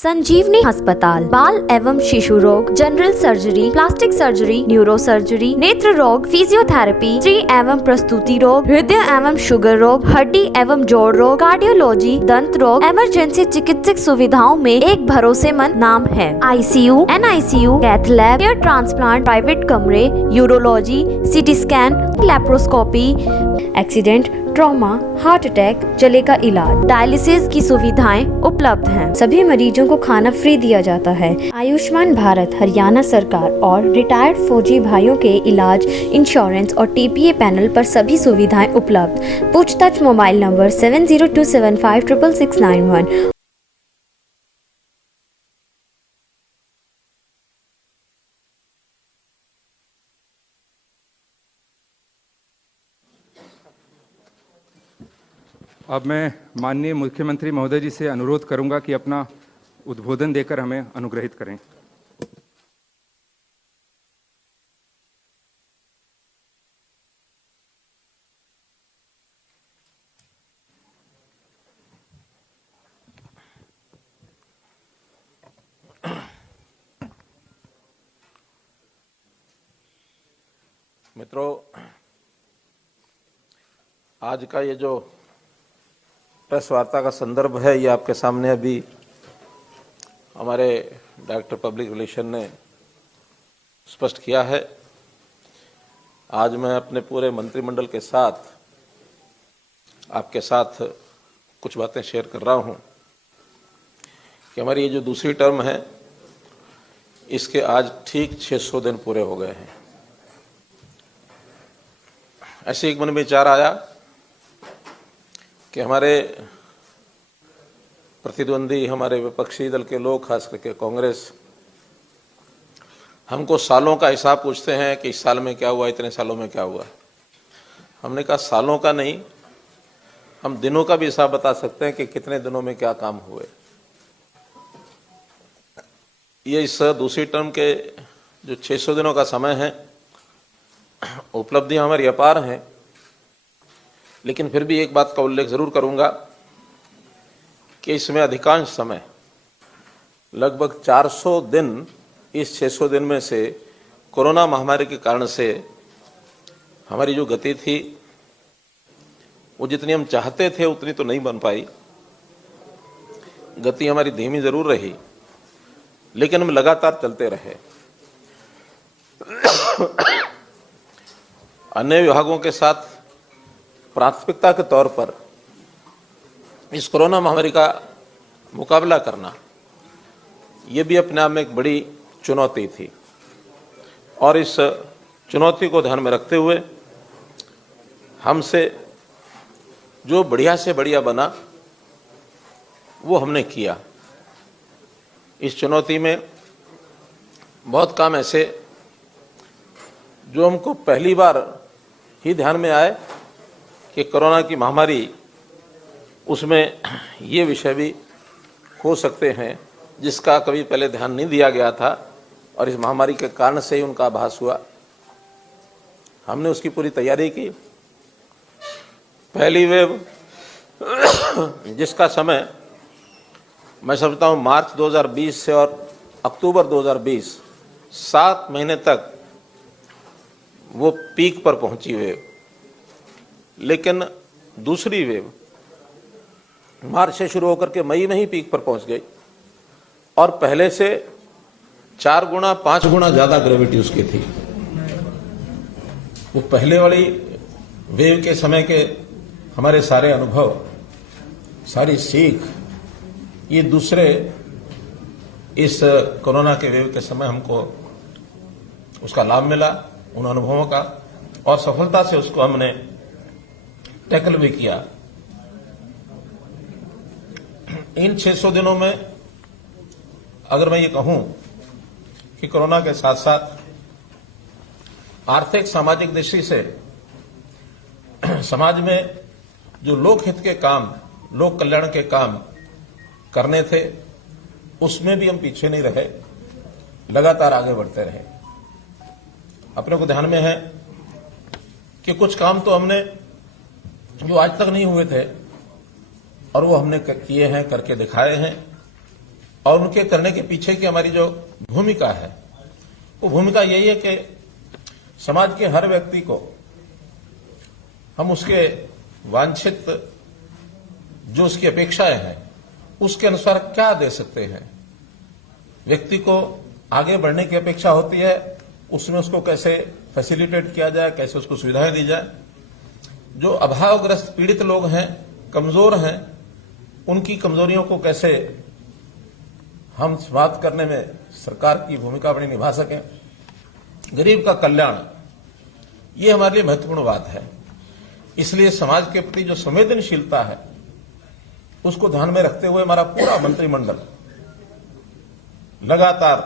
संजीवनी अस्पताल बाल एवं शिशु रोग, general surgery, plastic surgery, neuro surgery, नेत्र रोग, फिजियोथेरेपी, स्त्री एवं प्रसूति रोग, हृदय एवं शुगर रोग, हड्डी एवं जोड़ रोग, कार्डियोलॉजी, दंत रोग, इमरजेंसी चिकित्सक सुविधाओं में एक भरोसेमंद नाम है। ICU, NICU, cath lab, hair transplant, private कमरे, urology, CT scan, laparoscopy, accident, trauma, heart attack, जले का इलाज, डायलिसिस की सुविधाएं उपलब्ध हैं। सभी मरीजों को खाना फ्री दिया जाता है। आयुष्मान भारत हरियाणा सरकार और रिटायर्ड फौजी भाइयों के इलाज, इंश्योरेंस और TPA पैनल पर सभी सुविधाएं उपलब्ध। पूछताछ मोबाइल नंबर 7027566691। अब मैं माननीय मुख्यमंत्री महोदय जी से अनुरोध करूंगा कि अपना उद्बोधन देकर हमें अनुग्रहित करें। मित्रों, आज का ये जो प्रेस वार्ता का संदर्भ है, ये आपके सामने अभी हमारे डायरेक्टर पब्लिक रिलेशन ने स्पष्ट किया है। आज मैं अपने पूरे मंत्रिमंडल के साथ आपके साथ कुछ बातें शेयर कर रहा हूं कि हमारी ये जो दूसरी टर्म है, इसके आज ठीक 600 दिन पूरे हो गए हैं। ऐसे एक मन में विचार आया कि हमारे प्रतिद्वंदी, हमारे विपक्षी दल के लोग, खास करके कांग्रेस, हमको सालों का हिसाब पूछते हैं कि इस साल में क्या हुआ, इतने सालों में क्या हुआ। हमने कहा सालों का नहीं, हम दिनों का भी हिसाब बता सकते हैं कि कितने दिनों में क्या काम हुए। ये इस दूसरी टर्म के जो 600 दिनों का समय है, उपलब्धियां हमारी अपार हैं, लेकिन फिर भी एक बात का उल्लेख जरूर करूंगा कि इसमें अधिकांश समय, लगभग 400 दिन इस 600 दिन में से कोरोना महामारी के कारण से हमारी जो गति थी, वो जितनी हम चाहते थे उतनी तो नहीं बन पाई। गति हमारी धीमी जरूर रही, लेकिन हम लगातार चलते रहे। अन्य विभागों के साथ प्राथमिकता के तौर पर इस कोरोना महामारी का मुकाबला करना, ये भी अपने आप में एक बड़ी चुनौती थी। और इस चुनौती को ध्यान में रखते हुए हमसे जो बढ़िया से बढ़िया बना वो हमने किया। इस चुनौती में बहुत काम ऐसे जो हमको पहली बार ही ध्यान में आए कि कोरोना की महामारी, उसमें ये विषय भी हो सकते हैं जिसका कभी पहले ध्यान नहीं दिया गया था, और इस महामारी के कारण से ही उनका आभास हुआ। हमने उसकी पूरी तैयारी की। पहली वेव जिसका समय मैं समझता हूँ मार्च 2020 से और अक्टूबर 2020, 7 महीने तक वो पीक पर पहुंची वेव। लेकिन दूसरी वेव मार्च से शुरू होकर के मई में ही पीक पर पहुंच गई, और पहले से 4 गुना 5 गुना ज्यादा ग्रेविटी उसकी थी। वो पहले वाली वेव के समय के हमारे सारे अनुभव, सारी सीख, ये दूसरे इस कोरोना के वेव के समय हमको उसका लाभ मिला, उन अनुभवों का, और सफलता से उसको हमने टैकल भी किया। इन 600 दिनों में अगर मैं ये कहूं कि कोरोना के साथ साथ आर्थिक सामाजिक दृष्टि से समाज में जो लोकहित के काम, लोक कल्याण के काम करने थे, उसमें भी हम पीछे नहीं रहे, लगातार आगे बढ़ते रहे। अपने को ध्यान में है कि कुछ काम तो हमने जो आज तक नहीं हुए थे, और वो हमने किए हैं, करके दिखाए हैं। और उनके करने के पीछे की हमारी जो भूमिका है, वो भूमिका यही है कि समाज के हर व्यक्ति को हम उसके वांछित जो उसकी अपेक्षाएं हैं उसके अनुसार क्या दे सकते हैं। व्यक्ति को आगे बढ़ने की अपेक्षा होती है, उसमें उसको कैसे फैसिलिटेट किया जाए, कैसे उसको सुविधाएं दी जाए। जो अभावग्रस्त पीड़ित लोग हैं, कमजोर हैं, उनकी कमजोरियों को कैसे हम समाप्त करने में सरकार की भूमिका बड़ी निभा सकें। गरीब का कल्याण, ये हमारे लिए महत्वपूर्ण बात है। इसलिए समाज के प्रति जो संवेदनशीलता है उसको ध्यान में रखते हुए हमारा पूरा मंत्रिमंडल लगातार,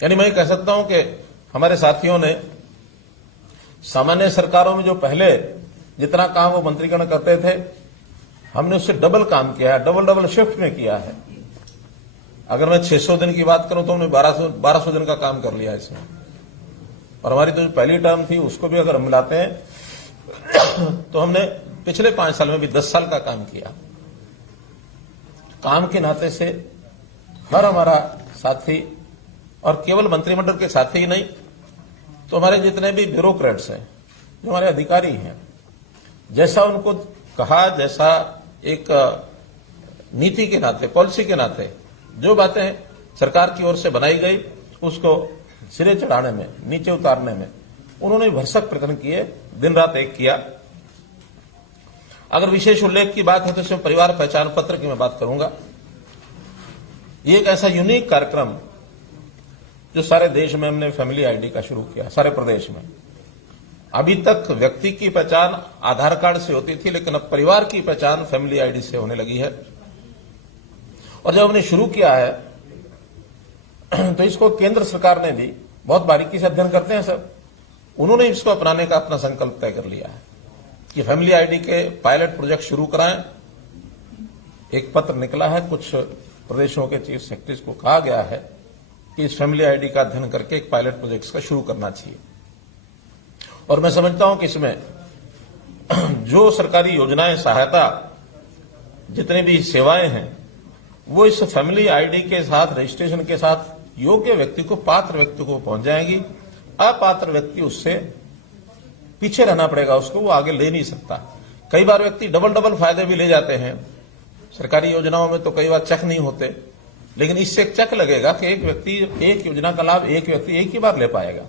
यानी मैं कह सकता हूं कि हमारे साथियों ने सामान्य सरकारों में जो पहले जितना काम वो मंत्रीगण करते थे, हमने उससे डबल काम किया है, डबल शिफ्ट में किया है। अगर मैं 600 दिन की बात करूं तो हमने 1200 दिन का काम कर लिया इसमें। और हमारी तो जो पहली टर्म थी उसको भी अगर हम मिलाते हैं तो हमने पिछले 5 साल में भी 10 साल का काम किया। काम के नाते से हर हमारा साथी, और केवल मंत्रिमंडल के साथी ही नहीं, तो हमारे जितने भी ब्यूरोक्रेट्स हैं, जो हमारे अधिकारी हैं, जैसा उनको कहा, जैसा एक नीति के नाते, पॉलिसी के नाते जो बातें सरकार की ओर से बनाई गई उसको सिरे चढ़ाने में, नीचे उतारने में उन्होंने भरसक प्रयत्न किए, दिन रात एक किया। अगर विशेष उल्लेख की बात है तो इसमें परिवार पहचान पत्र की मैं बात करूंगा। ये एक ऐसा यूनिक कार्यक्रम जो सारे देश में हमने फैमिली आईडी का शुरू किया, सारे प्रदेश में। अभी तक व्यक्ति की पहचान आधार कार्ड से होती थी, लेकिन अब परिवार की पहचान फैमिली आईडी से होने लगी है। और जब हमने शुरू किया है तो इसको केंद्र सरकार ने भी बहुत बारीकी से अध्ययन करते हैं सब, उन्होंने इसको अपनाने का अपना संकल्प तय कर लिया है कि फैमिली आईडी के पायलट प्रोजेक्ट शुरू कराएं। एक पत्र निकला है, कुछ प्रदेशों के चीफ सेक्रेटरीज को कहा गया है कि इस फैमिली आईडी का अध्ययन करके एक पायलट प्रोजेक्ट का शुरू करना चाहिए। और मैं समझता हूं कि इसमें जो सरकारी योजनाएं, सहायता, जितनी भी सेवाएं हैं, वो इस फैमिली आईडी के साथ, रजिस्ट्रेशन के साथ योग्य व्यक्ति को, पात्र व्यक्ति को पहुंच जाएंगी। अपात्र व्यक्ति उससे पीछे रहना पड़ेगा, उसको वो आगे ले नहीं सकता। कई बार व्यक्ति डबल फायदे भी ले जाते हैं। सरकारी योजनाओं में तो कई बार चेक नहीं होते, लेकिन इससे एक चेक लगेगा कि एक व्यक्ति एक योजना का लाभ एक व्यक्ति एक ही बार ले पाएगा।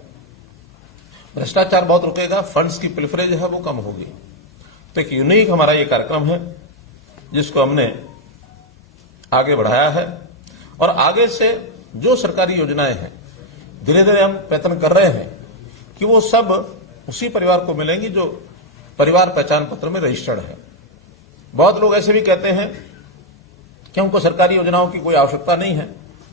भ्रष्टाचार बहुत रुकेगा, फंड्स की प्रिफरेंस है वो कम होगी। तो एक यूनिक हमारा ये कार्यक्रम है जिसको हमने आगे बढ़ाया है। और आगे से जो सरकारी योजनाएं हैं, धीरे धीरे हम प्रयत्न कर रहे हैं कि वो सब उसी परिवार को मिलेंगी जो परिवार पहचान पत्र में रजिस्टर्ड है। बहुत लोग ऐसे भी कहते हैं कि हमको सरकारी योजनाओं की कोई आवश्यकता नहीं है,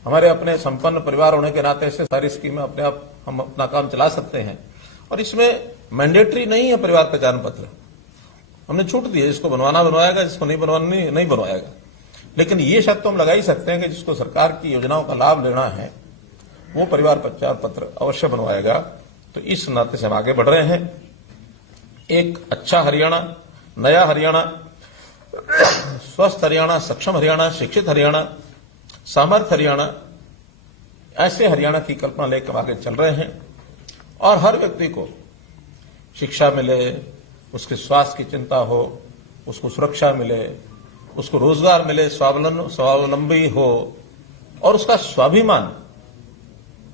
हमारे अपने संपन्न परिवार होने के नाते से सारी स्कीमें अपने आप हम अपना काम चला सकते हैं। और इसमें मैंडेटरी नहीं है परिवार पहचान पत्र, हमने छूट दी है, जिसको बनवाना बनवाएगा, जिसको नहीं बनवाना नहीं बनवाएगा। लेकिन ये शर्त तो हम लगा ही सकते हैं कि जिसको सरकार की योजनाओं का लाभ लेना है वो परिवार पहचान पत्र अवश्य बनवाएगा। तो इस नाते से हम आगे बढ़ रहे हैं। एक अच्छा हरियाणा, नया हरियाणा, स्वस्थ हरियाणा, सक्षम हरियाणा, शिक्षित हरियाणा, सामर्थ्य हरियाणा, ऐसे हरियाणा की कल्पना लेकर आगे चल रहे हैं। और हर व्यक्ति को शिक्षा मिले, उसके स्वास्थ्य की चिंता हो, उसको सुरक्षा मिले, उसको रोजगार मिले, स्वावलंबी हो, और उसका स्वाभिमान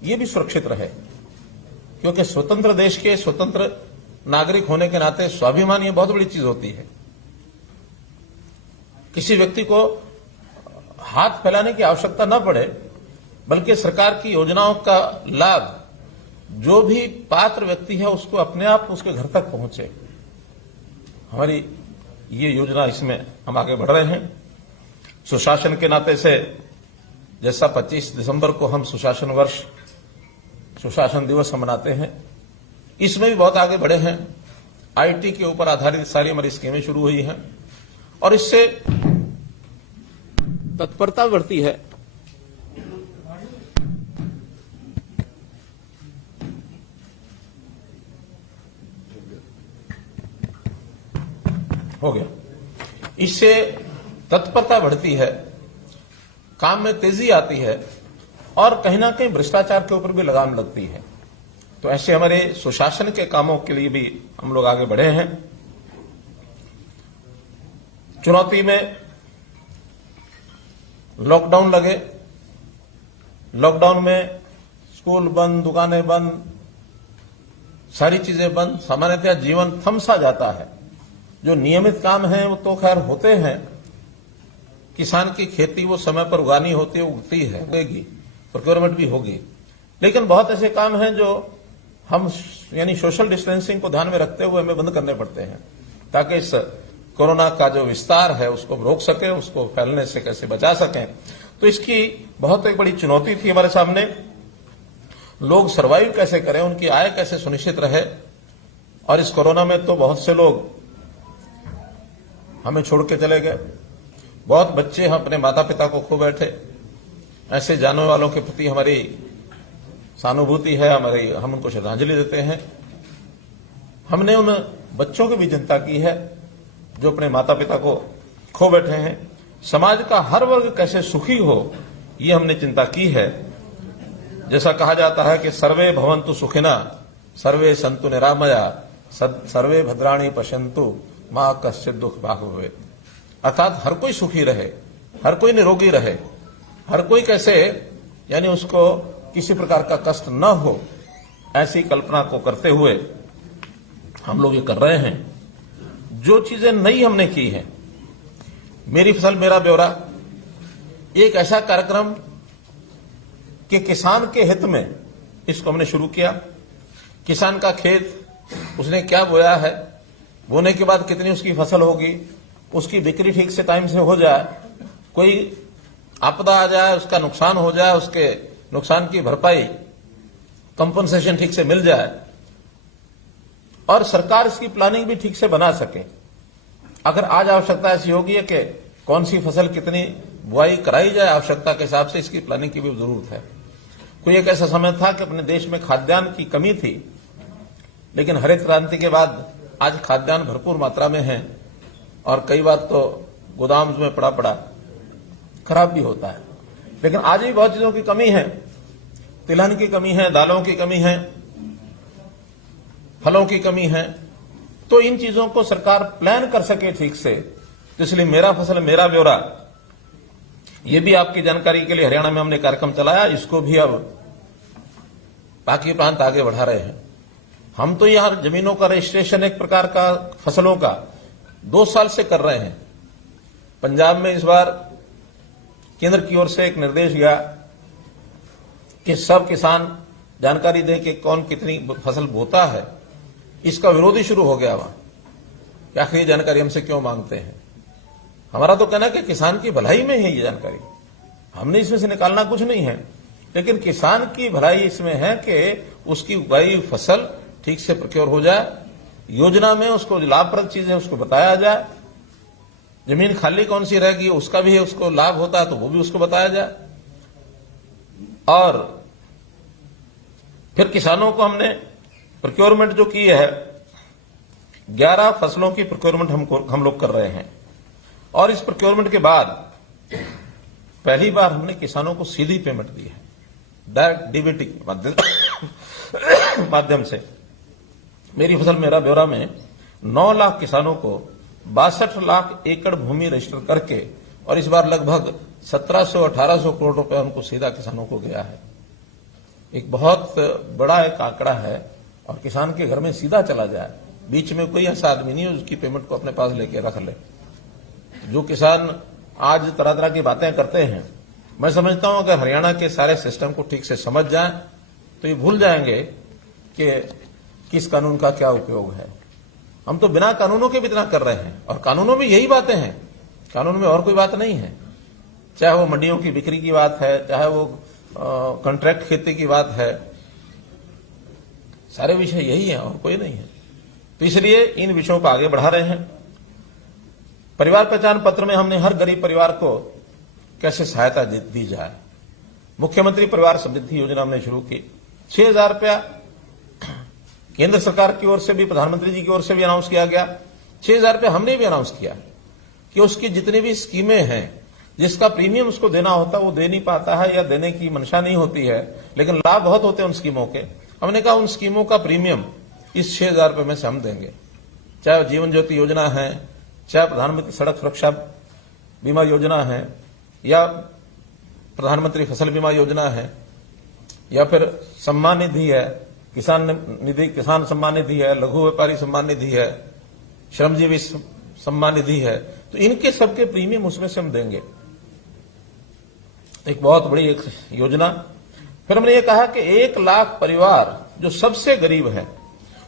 ये भी सुरक्षित रहे। क्योंकि स्वतंत्र देश के स्वतंत्र नागरिक होने के नाते स्वाभिमान ये बहुत बड़ी चीज होती है। किसी व्यक्ति को हाथ फैलाने की आवश्यकता न पड़े, बल्कि सरकार की योजनाओं का लाभ जो भी पात्र व्यक्ति है उसको अपने आप उसके घर तक पहुंचे। हमारी ये योजना, इसमें हम आगे बढ़ रहे हैं। सुशासन के नाते से जैसा 25 दिसंबर को हम सुशासन वर्ष, सुशासन दिवस हम मनाते हैं, इसमें भी बहुत आगे बढ़े हैं। आईटी के ऊपर आधारित सारी हमारी स्कीमें शुरू हुई हैं और इससे तत्परता बढ़ती है। हो गया। इससे तत्परता बढ़ती है, काम में तेजी आती है और कहीं ना कहीं भ्रष्टाचार के ऊपर भी लगाम लगती है। तो ऐसे हमारे सुशासन के कामों के लिए भी हम लोग आगे बढ़े हैं। चुनौती में लॉकडाउन लगे, लॉकडाउन में स्कूल बंद, दुकानें बंद, सारी चीजें बंद, सामान्यतः जीवन थम सा जाता है। जो नियमित काम है वो तो खैर होते हैं, किसान की खेती वो समय पर उगानी होती है, उगती है, उगेगी, प्रोक्योरमेंट भी होगी, लेकिन बहुत ऐसे काम हैं जो हम यानी सोशल डिस्टेंसिंग को ध्यान में रखते हुए हमें बंद करने पड़ते हैं, ताकि इस कोरोना का जो विस्तार है उसको रोक सके, उसको फैलने से कैसे बचा सकें। तो इसकी बहुत एक बड़ी चुनौती थी हमारे सामने। लोग सर्वाइव कैसे करें, उनकी आय कैसे सुनिश्चित रहे। और इस कोरोना में तो बहुत से लोग हमें छोड़ के चले गए, बहुत बच्चे हम अपने माता पिता को खो बैठे। ऐसे जाने वालों के प्रति हमारी सहानुभूति है, हम उनको श्रद्धांजलि देते हैं। हमने उन बच्चों की भी चिंता की है जो अपने माता पिता को खो बैठे हैं। समाज का हर वर्ग कैसे सुखी हो, ये हमने चिंता की है। जैसा कहा जाता है कि सर्वे भवन्तु सुखिना, सर्वे सन्तु निरामया, सर्वे भद्राणि पश्यन्तु, मां कश्चित् दुख भाग भवेत्। अर्थात हर कोई सुखी रहे, हर कोई निरोगी रहे, हर कोई कैसे यानी उसको किसी प्रकार का कष्ट न हो, ऐसी कल्पना को करते हुए हम लोग ये कर रहे हैं। जो चीजें नई हमने की हैं, मेरी फसल मेरा ब्यौरा, एक ऐसा कार्यक्रम कि किसान के हित में इसको हमने शुरू किया। किसान का खेत, उसने क्या बोया है, बोने के बाद कितनी उसकी फसल होगी, उसकी बिक्री ठीक से टाइम से हो जाए, कोई आपदा आ जाए, उसका नुकसान हो जाए, उसके नुकसान की भरपाई, कंपनसेशन ठीक से मिल जाए, और सरकार इसकी प्लानिंग भी ठीक से बना सके। अगर आज आवश्यकता ऐसी होगी है कि कौन सी फसल कितनी बुआई कराई जाए, आवश्यकता के हिसाब से इसकी प्लानिंग की भी जरूरत है। कोई एक ऐसा समय था कि अपने देश में खाद्यान्न की कमी थी, लेकिन हरित क्रांति के बाद आज खाद्यान्न भरपूर मात्रा में है, और कई बार तो गोदाम में पड़ा पड़ा खराब भी होता है। लेकिन आज भी बहुत चीजों की कमी है, तिलहन की कमी है, दालों की कमी है, फलों की कमी है। तो इन चीजों को सरकार प्लान कर सके ठीक से, तो इसलिए मेरा फसल मेरा ब्यौरा, ये भी आपकी जानकारी के लिए हरियाणा में हमने कार्यक्रम चलाया। इसको भी अब बाकी प्रांत आगे बढ़ा रहे हैं। हम तो यहां जमीनों का रजिस्ट्रेशन एक प्रकार का फसलों का 2 साल से कर रहे हैं। पंजाब में इस बार केंद्र की ओर से एक निर्देश गया कि सब किसान जानकारी दे कि कौन कितनी फसल बोता है। इसका विरोध ही शुरू हो गया वहां कि आखिर ये जानकारी हमसे क्यों मांगते हैं। हमारा तो कहना है कि किसान की भलाई में है ये जानकारी, हमने इसमें से निकालना कुछ नहीं है, लेकिन किसान की भलाई इसमें है कि उसकी उगाई फसल ठीक से प्रोक्योर हो जाए, योजना में उसको लाभप्रद चीजें उसको बताया जाए, जमीन खाली कौन सी रहेगी उसका भी उसको लाभ होता है तो वो भी उसको बताया जाए। और फिर किसानों को हमने प्रोक्योरमेंट जो की है, 11 फसलों की प्रोक्योरमेंट हम लोग कर रहे हैं। और इस प्रोक्योरमेंट के बाद पहली बार हमने किसानों को सीधी पेमेंट दी है, डायरेक्ट डीबीटी के माध्यम से। मेरी फसल मेरा ब्यौरा में 9 लाख किसानों को 62 लाख एकड़ भूमि रजिस्टर करके, और इस बार लगभग 1700-1800 करोड़ रुपए उनको सीधा किसानों को गया है। एक बहुत बड़ा एक आंकड़ा है, और किसान के घर में सीधा चला जाए, बीच में कोई ऐसा आदमी नहीं है उसकी पेमेंट को अपने पास लेके रख ले। जो किसान आज तरह तरह की बातें करते हैं, मैं समझता हूं अगर हरियाणा के सारे सिस्टम को ठीक से समझ जाएं तो ये भूल जाएंगे कि किस कानून का क्या उपयोग है। हम तो बिना कानूनों के भी इतना कर रहे हैं, और कानूनों में यही बातें हैं, कानून में और कोई बात नहीं है। चाहे वो मंडियों की बिक्री की बात है, चाहे वो कॉन्ट्रैक्ट खेती की बात है, सारे विषय यही है और कोई नहीं है। तो इसलिए इन विषयों को आगे बढ़ा रहे हैं। परिवार पहचान पत्र में हमने हर गरीब परिवार को कैसे सहायता दी जाए, मुख्यमंत्री परिवार समृद्धि योजना हमने शुरू की। 6,000 रुपया केंद्र सरकार की ओर से भी, प्रधानमंत्री जी की ओर से भी अनाउंस किया गया। 6,000 रुपया हमने भी अनाउंस किया कि उसकी जितनी भी स्कीमें हैं, जिसका प्रीमियम उसको देना होता है वो दे नहीं पाता है या देने की मंशा नहीं होती है, लेकिन लाभ बहुत होते हैं उन स्कीमों के। हमने कहा उन स्कीमों का प्रीमियम इस 6,000 रुपए में से हम देंगे, चाहे जीवन ज्योति योजना है, चाहे प्रधानमंत्री सड़क सुरक्षा बीमा योजना है, या प्रधानमंत्री फसल बीमा योजना है, या फिर सम्मान निधि है, किसान सम्मान निधि है, लघु व्यापारी सम्मान निधि है, श्रमजीवी सम्मान निधि है, तो इनके सबके प्रीमियम उसमें से हम देंगे। एक बहुत बड़ी एक योजना। फिर हमने ये कहा कि 1 लाख परिवार जो सबसे गरीब है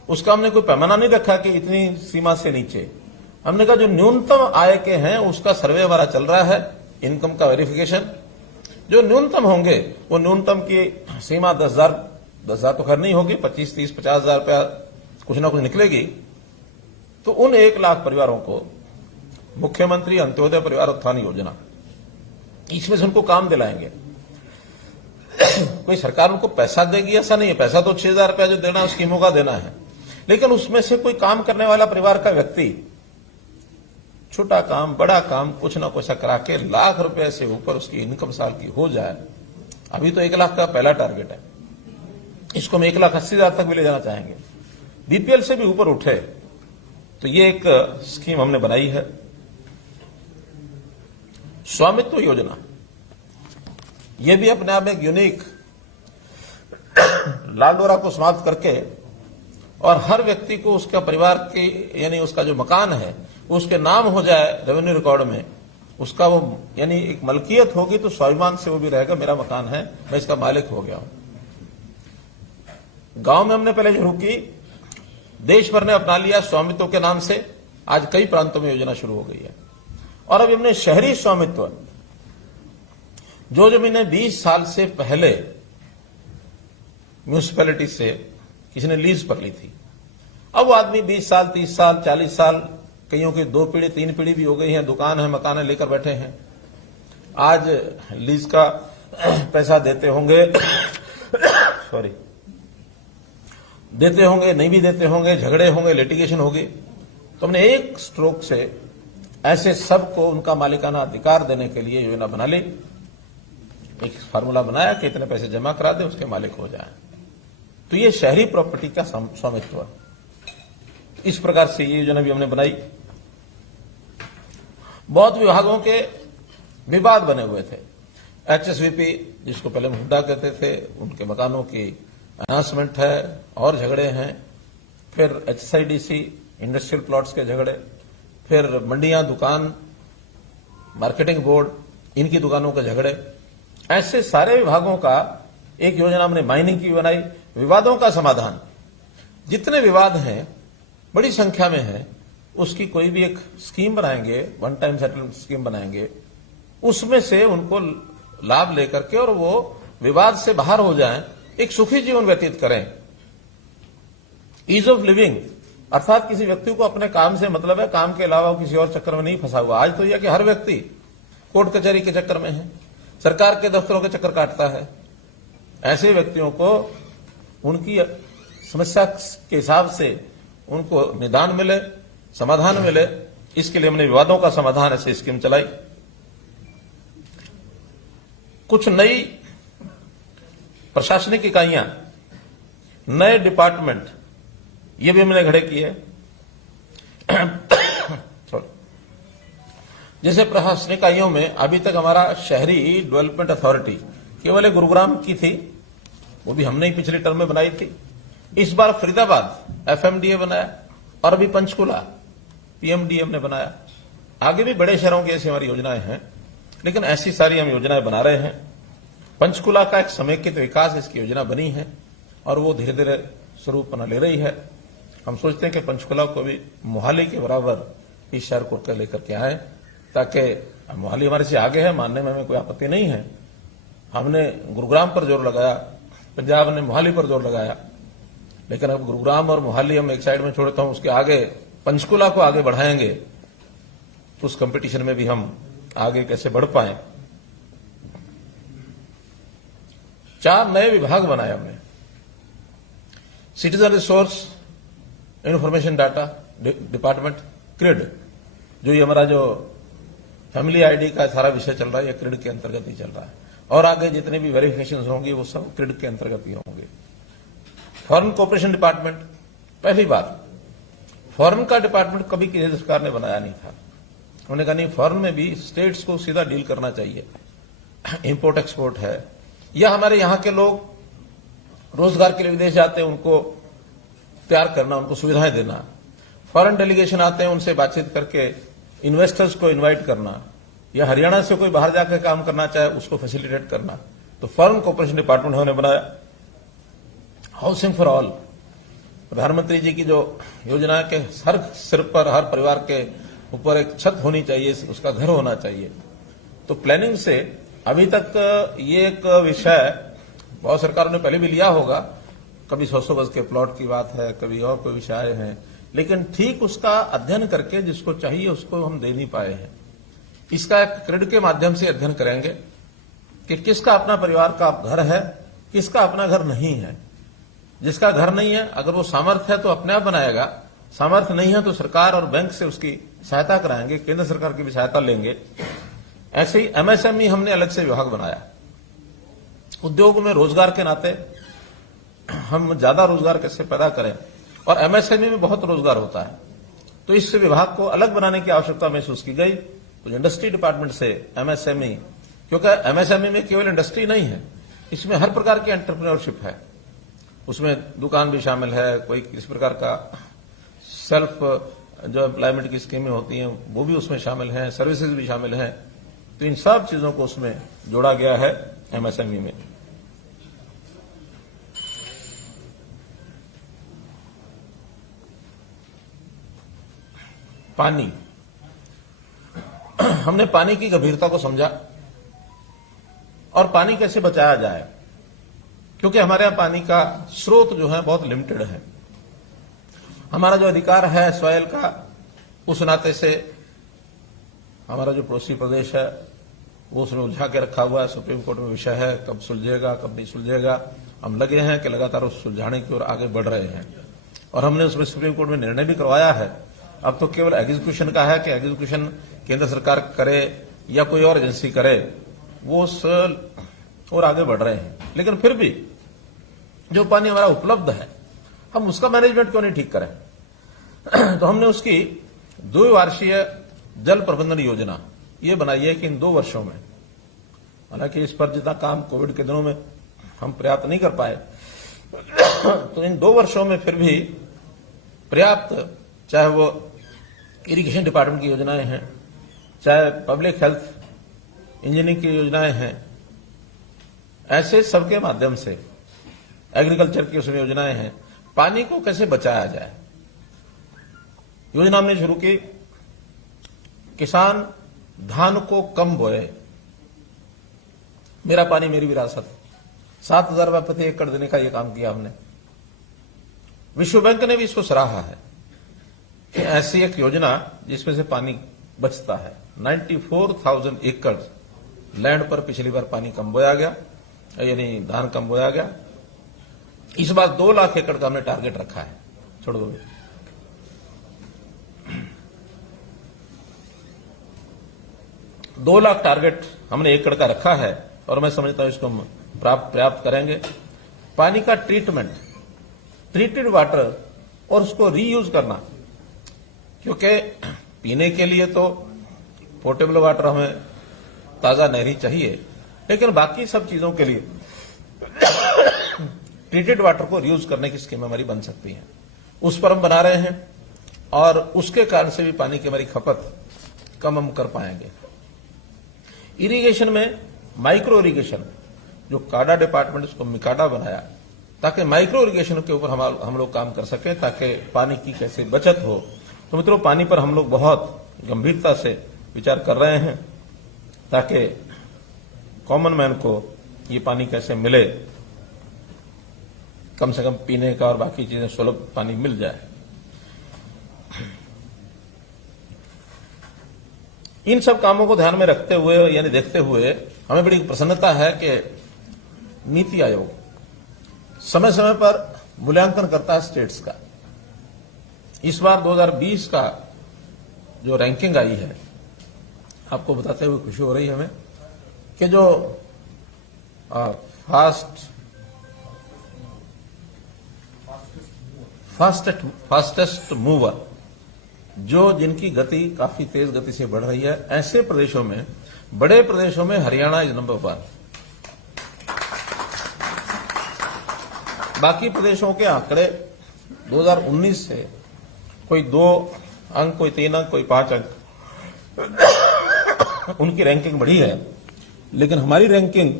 उसका हमने कोई पैमाना नहीं रखा कि इतनी सीमा से नीचे। हमने कहा जो न्यूनतम आय के हैं उसका सर्वे हमारा चल रहा है, इनकम का वेरिफिकेशन। जो न्यूनतम होंगे वो न्यूनतम की सीमा 10,000 तो खैर नहीं होगी, 25, 30, 50,000 रुपया कुछ ना कुछ निकलेगी। तो उन 1 लाख परिवारों को मुख्यमंत्री अंत्योदय परिवार उत्थान योजना, इसमें से उनको काम दिलाएंगे। कोई सरकार उनको पैसा देगी ऐसा नहीं है, पैसा तो 6,000 रुपया जो देना है स्कीमों का देना है, लेकिन उसमें से कोई काम करने वाला परिवार का व्यक्ति छोटा काम बड़ा काम कुछ ना कुछ करा के लाख रुपए से ऊपर उसकी इनकम साल की हो जाए। अभी तो 1 लाख का पहला टारगेट है, इसको हम 1,80,000 तक भी ले जाना चाहेंगे। बीपीएल से भी ऊपर उठे तो ये एक स्कीम हमने बनाई है। स्वामित्व योजना, ये भी अपने आप में एक यूनिक, लाडोरा को समाप्त करके और हर व्यक्ति को उसका परिवार की यानी उसका जो मकान है उसके नाम हो जाए रेवेन्यू रिकॉर्ड में, उसका वो यानी एक मलकियत होगी तो स्वाभिमान से वो भी रहेगा, मेरा मकान है, मैं इसका मालिक हो गया हूं। गांव में हमने पहले शुरू की, देश भर ने अपना लिया स्वामित्व के नाम से, आज कई प्रांतों में योजना शुरू हो गई है। और अब हमने शहरी स्वामित्व, जो जमीनें 20 साल से पहले म्यूनिसिपैलिटी से किसी ने लीज पर ली थी, अब वो आदमी 20 साल 30 साल 40 साल, कईयों की 2 पीढ़ी 3 पीढ़ी भी हो गई है, दुकान है मकान है लेकर बैठे हैं। आज लीज का पैसा देते होंगे सॉरी देते होंगे नहीं भी देते होंगे, झगड़े होंगे, लिटिगेशन होगी। तो हमने एक स्ट्रोक से ऐसे सबको उनका मालिकाना अधिकार देने के लिए योजना बना ली, एक फार्मूला बनाया कि इतने पैसे जमा करा दे उसके मालिक हो जाए। तो ये शहरी प्रॉपर्टी का स्वामित्व, इस प्रकार से ये योजना भी हमने बनाई। बहुत विभागों के विवाद बने हुए थे, एचएसवीपी जिसको पहले हम हुड्डा कहते थे, उनके मकानों की अनाउंसमेंट है और झगड़े हैं, फिर एचएसआईडीसी इंडस्ट्रियल प्लॉट्स के झगड़े, फिर मंडियां दुकान मार्केटिंग बोर्ड इनकी दुकानों के झगड़े, ऐसे सारे विभागों का एक योजना हमने माइनिंग की बनाई। विवादों का समाधान, जितने विवाद हैं बड़ी संख्या में है, उसकी कोई भी एक स्कीम बनाएंगे, वन टाइम सेटलमेंट स्कीम बनाएंगे, उसमें से उनको लाभ लेकर के और वो विवाद से बाहर हो जाएं, एक सुखी जीवन व्यतीत करें। ईज ऑफ लिविंग, अर्थात किसी व्यक्ति को अपने काम से मतलब है, काम के अलावा वो किसी और चक्कर में नहीं फंसा हुआ। आज तो यह कि हर व्यक्ति कोर्ट कचहरी के चक्कर में है, सरकार के दफ्तरों के चक्कर काटता है। ऐसे व्यक्तियों को उनकी समस्या के हिसाब से उनको निदान मिले, समाधान मिले, इसके लिए हमने विवादों का समाधान ऐसी स्कीम चलाई। कुछ नई प्रशासनिक इकाइयां, नए डिपार्टमेंट, ये भी हमने खड़े किए। जैसे प्रशासनिक इकाइयों में अभी तक हमारा शहरी डेवलपमेंट अथॉरिटी केवल गुरुग्राम की थी, वो भी हमने ही पिछले टर्म में बनाई थी। इस बार फरीदाबाद एफएमडीए बनाया और अभी पंचकुला पीएमडीए हमने बनाया। आगे भी बड़े शहरों की ऐसी हमारी योजनाएं हैं, लेकिन ऐसी सारी हम योजनाएं बना रहे हैं। पंचकुला का एक समेकित विकास इसकी योजना बनी है और वो धीरे धीरे स्वरूप बना ले रही है। हम सोचते हैं कि पंचकुला को भी मोहाली के बराबर इस शहर को लेकर के आए, ताकि मोहाली हमारे से आगे है, मानने में हमें कोई आपत्ति नहीं है। हमने गुरुग्राम पर जोर लगाया, पंजाब ने मोहाली पर जोर लगाया, लेकिन अब गुरुग्राम और मोहाली हम एक साइड में छोड़ता हूं, उसके आगे पंचकुला को आगे बढ़ाएंगे तो उस कंपटीशन में भी हम आगे कैसे बढ़ पाए। 4 नए विभाग बनाए हमने। Citizen resource information data department, creed, जो ये हमारा जो फैमिली आईडी का सारा विषय चल रहा है, ये क्रेडिट के अंतर्गत ही चल रहा है, और आगे जितने भी वेरिफिकेशन होंगी वो सब क्रेडिट के अंतर्गत ही होंगे। फॉरेन कोऑपरेशन डिपार्टमेंट, पहली बात, फॉरेन का डिपार्टमेंट कभी केंद्र सरकार ने बनाया नहीं था। उन्होंने कहा नहीं, फॉरेन में भी स्टेट्स को सीधा डील करना चाहिए, इंपोर्ट एक्सपोर्ट है, या हमारे यहां के लोग रोजगार के लिए विदेश जाते हैं उनको तैयार करना, उनको सुविधाएं देना, फॉरेन डेलीगेशन आते हैं उनसे बातचीत करके इन्वेस्टर्स को इनवाइट करना, या हरियाणा से कोई बाहर जाकर काम करना चाहे उसको फैसिलिटेट करना, तो फॉरेन कोऑपरेशन डिपार्टमेंट उन्होंने बनाया। हाउसिंग फॉर ऑल, प्रधानमंत्री जी की जो योजना है कि हर सिर पर, हर परिवार के ऊपर एक छत होनी चाहिए, उसका घर होना चाहिए, तो प्लानिंग से अभी तक ये एक विषय बहुत सरकारों ने पहले भी लिया होगा, कभी 100 गज के प्लॉट की बात है, कभी और कोई विषय है, लेकिन ठीक उसका अध्ययन करके जिसको चाहिए उसको हम दे नहीं पाए हैं। इसका एक क्रेडिट के माध्यम से अध्ययन करेंगे कि किसका अपना परिवार का घर है, किसका अपना घर नहीं है। जिसका घर नहीं है, अगर वो सामर्थ्य है तो अपने आप बनाएगा, सामर्थ्य नहीं है तो सरकार और बैंक से उसकी सहायता कराएंगे, केंद्र सरकार की भी सहायता लेंगे। ऐसे ही एमएसएमई हमने अलग से विभाग बनाया। उद्योग में रोजगार के नाते हम ज्यादा रोजगार कैसे पैदा करें, और एमएसएमई में बहुत रोजगार होता है, तो इस विभाग को अलग बनाने की आवश्यकता महसूस की गई। तो इंडस्ट्री डिपार्टमेंट से एमएसएमई, क्योंकि एमएसएमई में केवल इंडस्ट्री नहीं है, इसमें हर प्रकार की एंटरप्रेन्योरशिप है, उसमें दुकान भी शामिल है, कोई किसी प्रकार का सेल्फ जो एम्प्लॉयमेंट की स्कीमें होती हैं वो भी उसमें शामिल हैं, सर्विसेज भी शामिल हैं, तो इन सब चीजों को उसमें जोड़ा गया है एमएसएमई में। पानी, हमने पानी की गंभीरता को समझा और पानी कैसे बचाया जाए, क्योंकि हमारे यहां पानी का स्रोत जो है बहुत लिमिटेड है। हमारा जो अधिकार है सॉइल का, उस नाते से हमारा जो पड़ोसी प्रदेश है वो उसमें उलझा के रखा हुआ है, सुप्रीम कोर्ट में विषय है, कब सुलझेगा कब नहीं सुलझेगा। हम लगे हैं कि लगातार उस सुलझाने की ओर आगे बढ़ रहे हैं, और हमने उसमें सुप्रीम कोर्ट में निर्णय भी करवाया है। अब तो केवल एग्जीक्यूशन का है कि एग्जीक्यूशन केंद्र सरकार करे या कोई और एजेंसी करे, वो उस और आगे बढ़ रहे हैं। लेकिन फिर भी जो पानी हमारा उपलब्ध है, हम उसका मैनेजमेंट क्यों नहीं ठीक करें। तो हमने उसकी द्विवार्षीय जल प्रबंधन योजना ये बनाई है कि इन 2 वर्षों में, हालांकि इस पर जितना काम कोविड के दिनों में हम पर्याप्त नहीं कर पाए, तो इन 2 वर्षों में फिर भी पर्याप्त, चाहे वो इरिगेशन डिपार्टमेंट की योजनाएं हैं, चाहे पब्लिक हेल्थ इंजीनियरिंग की योजनाएं हैं, ऐसे सबके माध्यम से एग्रीकल्चर की उसमें योजनाएं हैं, पानी को कैसे बचाया जाए। योजना हमने शुरू की, किसान धान को कम बोए, मेरा पानी मेरी विरासत, 7,000 रुपये प्रति एकड़ देने का यह काम किया हमने। विश्व बैंक ने भी इसको सराहा है कि ऐसी एक योजना जिसमें से पानी बचता है। 94,000 एकड़ लैंड पर पिछली बार पानी कम बोया गया, यानी धान कम बोया गया। इस बार 2 लाख एकड़ का हमने टारगेट रखा है। छोड़ दो, 2 लाख टारगेट हमने एकड़ का रखा है, और मैं समझता हूं इसको प्राप्त करेंगे। पानी का ट्रीटमेंट, ट्रीटेड वाटर, और उसको रीयूज करना, क्योंकि पीने के लिए तो पोर्टेबल वाटर हमें ताजा नहरी चाहिए, लेकिन बाकी सब चीजों के लिए ट्रीटेड वाटर को रीयूज करने की स्कीम हमारी बन सकती है। उस पर हम बना रहे हैं, और उसके कारण से भी पानी की हमारी खपत कम हम कर पाएंगे। इरिगेशन में माइक्रो इरिगेशन, जो काडा डिपार्टमेंट उसको मिकाडा बनाया, ताकि माइक्रो इरिगेशन के ऊपर हम लोग काम कर सकें, ताकि पानी की कैसे बचत हो। तो मित्रों, पानी पर हम लोग बहुत गंभीरता से विचार कर रहे हैं, ताकि कॉमन मैन को ये पानी कैसे मिले, कम से कम पीने का और बाकी चीजें सुलभ पानी मिल जाए। इन सब कामों को ध्यान में रखते हुए, यानी देखते हुए, हमें बड़ी प्रसन्नता है कि नीति आयोग समय समय पर मूल्यांकन करता है स्टेट्स का। इस बार 2020 का जो रैंकिंग आई है, आपको बताते हुए खुशी हो रही है हमें कि जो फास्टेस्ट मूवर, जो जिनकी गति काफी तेज गति से बढ़ रही है, ऐसे प्रदेशों में, बड़े प्रदेशों में हरियाणा इज नंबर 1। बाकी प्रदेशों के आंकड़े 2019 से कोई 2 अंक, कोई 3 अंक, कोई 5 अंक उनकी रैंकिंग बढ़ी है, लेकिन हमारी रैंकिंग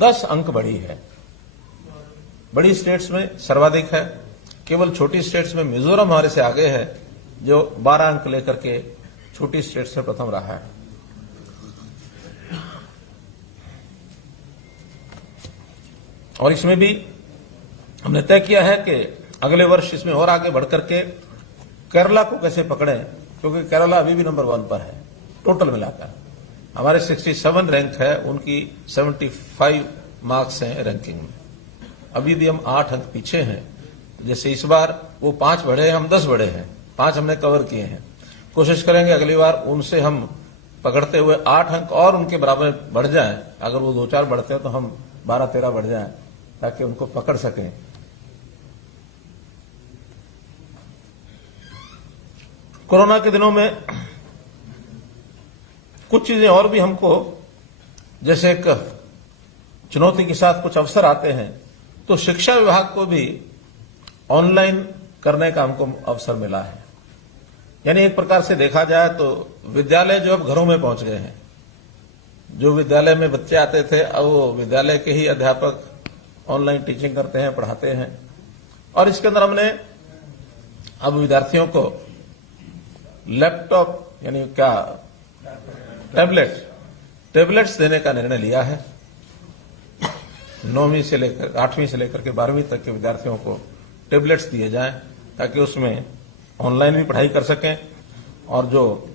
10 अंक बढ़ी है। बड़ी स्टेट्स में सर्वाधिक है, केवल छोटी स्टेट्स में मिजोरम हमारे से आगे है, जो 12 अंक लेकर के छोटी स्टेट से प्रथम रहा है। और इसमें भी हमने तय किया है कि अगले वर्ष इसमें और आगे बढ़कर के केरला को कैसे पकड़ें, क्योंकि केरला अभी भी नंबर 1 पर है टोटल मिलाकर। हमारे 67 रैंक है, उनकी 75 मार्क्स हैं रैंकिंग में। अभी भी हम 8 अंक पीछे हैं। जैसे इस बार वो 5 बढ़े हैं, हम 10 बढ़े हैं, 5 हमने कवर किए हैं। कोशिश करेंगे अगली बार उनसे हम पकड़ते हुए 8 अंक और उनके बराबर बढ़ जाएं। अगर वो 2-4 बढ़ते हैं तो हम 12-13 बढ़ जाएं, ताकि उनको पकड़ सकें। कोरोना के दिनों में कुछ चीजें और भी हमको, जैसे एक चुनौती के साथ कुछ अवसर आते हैं, तो शिक्षा विभाग को भी ऑनलाइन करने का हमको अवसर मिला है। यानी एक प्रकार से देखा जाए तो विद्यालय जो अब घरों में पहुंच गए हैं। जो विद्यालय में बच्चे आते थे, अब वो विद्यालय के ही अध्यापक ऑनलाइन टीचिंग करते हैं, पढ़ाते हैं। और इसके अंदर हमने अब विद्यार्थियों को लैपटॉप, यानी क्या टैबलेट्स देने का निर्णय लिया है। 9वीं से लेकर 8वीं से लेकर के 12वीं तक के विद्यार्थियों को टैबलेट्स दिए जाएं, ताकि उसमें ऑनलाइन भी पढ़ाई कर सकें, और जो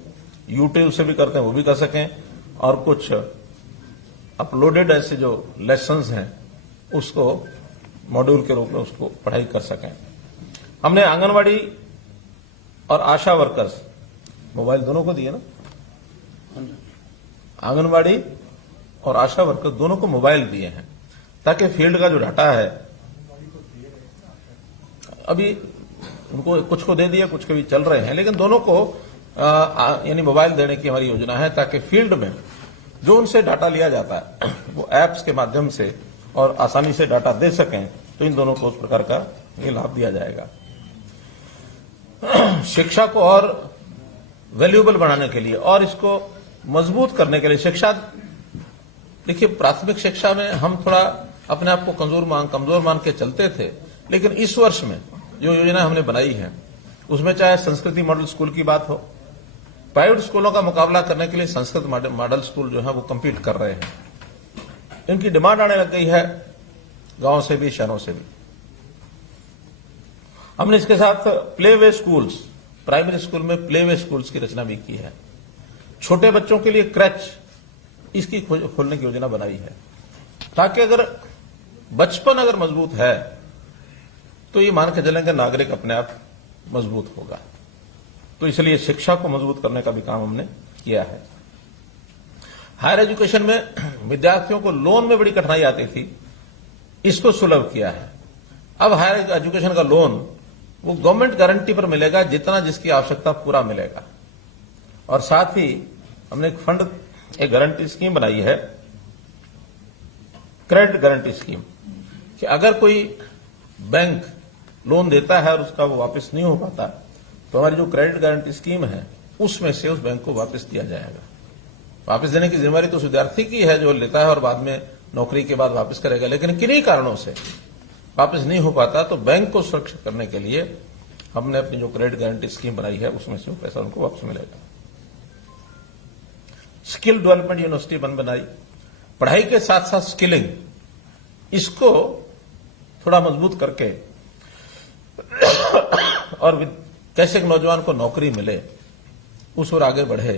यूट्यूब से भी करते हैं वो भी कर सकें, और कुछ अपलोडेड ऐसे जो लेसन्स हैं उसको मॉड्यूल के रूप में उसको पढ़ाई कर सकें। हमने आंगनवाड़ी और आशा वर्कर्स, मोबाइल दोनों को दिए ना, आंगनवाड़ी और आशा वर्कर्स दोनों को मोबाइल दिए हैं, ताकि फील्ड का जो डाटा है, अभी उनको कुछ को दे दिया, कुछ के भी चल रहे हैं, लेकिन दोनों को यानी मोबाइल देने की हमारी योजना है, ताकि फील्ड में जो उनसे डाटा लिया जाता है वो एप्स के माध्यम से और आसानी से डाटा दे सकें। तो इन दोनों को उस प्रकार का ये लाभ दिया जाएगा। शिक्षा को और वैल्यूएबल बनाने के लिए और इसको मजबूत करने के लिए, शिक्षा, देखिए प्राथमिक शिक्षा में हम थोड़ा अपने आप को कमजोर मान के चलते थे, लेकिन इस वर्ष में जो योजना हमने बनाई है उसमें चाहे संस्कृति मॉडल स्कूल की बात हो, प्राइवेट स्कूलों का मुकाबला करने के लिए संस्कृत मॉडल स्कूल जो है वो कम्पीट कर रहे हैं। इनकी डिमांड आने लग गई है गांव से भी, शहरों से भी। हमने इसके साथ प्लेवे स्कूल्स, प्राइमरी स्कूल में प्लेवे स्कूल्स की रचना भी की है। छोटे बच्चों के लिए क्रच, इसकी खोलने की योजना बनाई है, ताकि अगर बचपन अगर मजबूत है तो ये मान के चलेंगे नागरिक अपने आप मजबूत होगा। तो इसलिए शिक्षा को मजबूत करने का भी काम हमने किया है। हायर एजुकेशन में विद्यार्थियों को लोन में बड़ी कठिनाई आती थी, इसको सुलभ किया है। अब हायर एजुकेशन का लोन वो गवर्नमेंट गारंटी पर मिलेगा, जितना जिसकी आवश्यकता पूरा मिलेगा। और साथ ही हमने एक फंड, एक गारंटी स्कीम बनाई है, क्रेडिट गारंटी स्कीम, कि अगर कोई बैंक लोन देता है और उसका वो वापस नहीं हो पाता, तो हमारी जो क्रेडिट गारंटी स्कीम है उसमें से उस बैंक को वापस दिया जाएगा। वापस देने की जिम्मेदारी तो उस विद्यार्थी की है जो लेता है और बाद में नौकरी के बाद वापस करेगा, लेकिन किन्हीं कारणों से वापस नहीं हो पाता तो बैंक को सुरक्षित करने के लिए हमने अपनी जो क्रेडिट गारंटी स्कीम बनाई है उसमें से वो पैसा उनको वापस मिलेगा। स्किल डेवलपमेंट यूनिवर्सिटी बनाई, पढ़ाई के साथ साथ स्किलिंग, इसको थोड़ा मजबूत करके और कैसे नौजवान को नौकरी मिले उस ओर आगे बढ़े,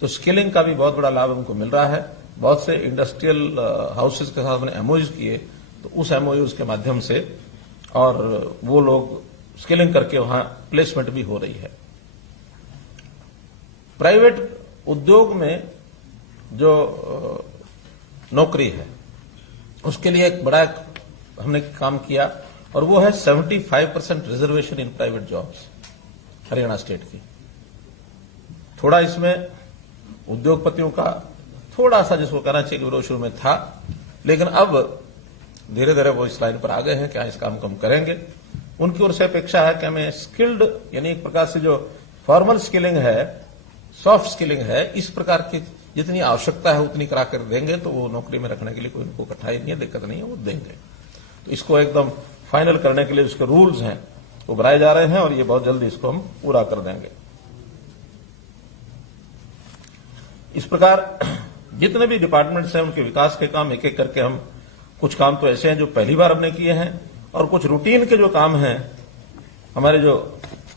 तो स्किलिंग का भी बहुत बड़ा लाभ हमको मिल रहा है। बहुत से इंडस्ट्रियल हाउसेज के साथ हमने एमओयूज किए, तो उस एमओयूज के माध्यम से और वो लोग स्किलिंग करके वहां प्लेसमेंट भी हो रही है। प्राइवेट उद्योग में जो नौकरी है उसके लिए एक बड़ा हमने काम किया और वो है 75% reservation in private jobs Haryana state की। थोड़ा इसमें उद्योगपतियों का थोड़ा सा जिसको कहना चाहिए विरोध शुरू में था, लेकिन अब धीरे धीरे वो इस लाइन पर आ गए हैं कि इस काम को हम करेंगे। उनकी ओर से अपेक्षा है कि हमें स्किल्ड यानी एक प्रकार से जो फॉर्मल स्किलिंग है, सॉफ्ट स्किलिंग है, इस प्रकार की जितनी आवश्यकता है उतनी करा कर देंगे तो वो नौकरी में रखने के लिए कोई उनको कठिनाई नहीं है, दिक्कत नहीं है, वो देंगे। तो इसको एकदम फाइनल करने के लिए उसके रूल्स हैं वो बनाए जा रहे हैं और ये बहुत जल्दी इसको हम पूरा कर देंगे। इस प्रकार जितने भी डिपार्टमेंट्स हैं उनके विकास के काम एक एक करके हम, कुछ काम तो ऐसे हैं जो पहली बार हमने किए हैं और कुछ रूटीन के जो काम हैं हमारे जो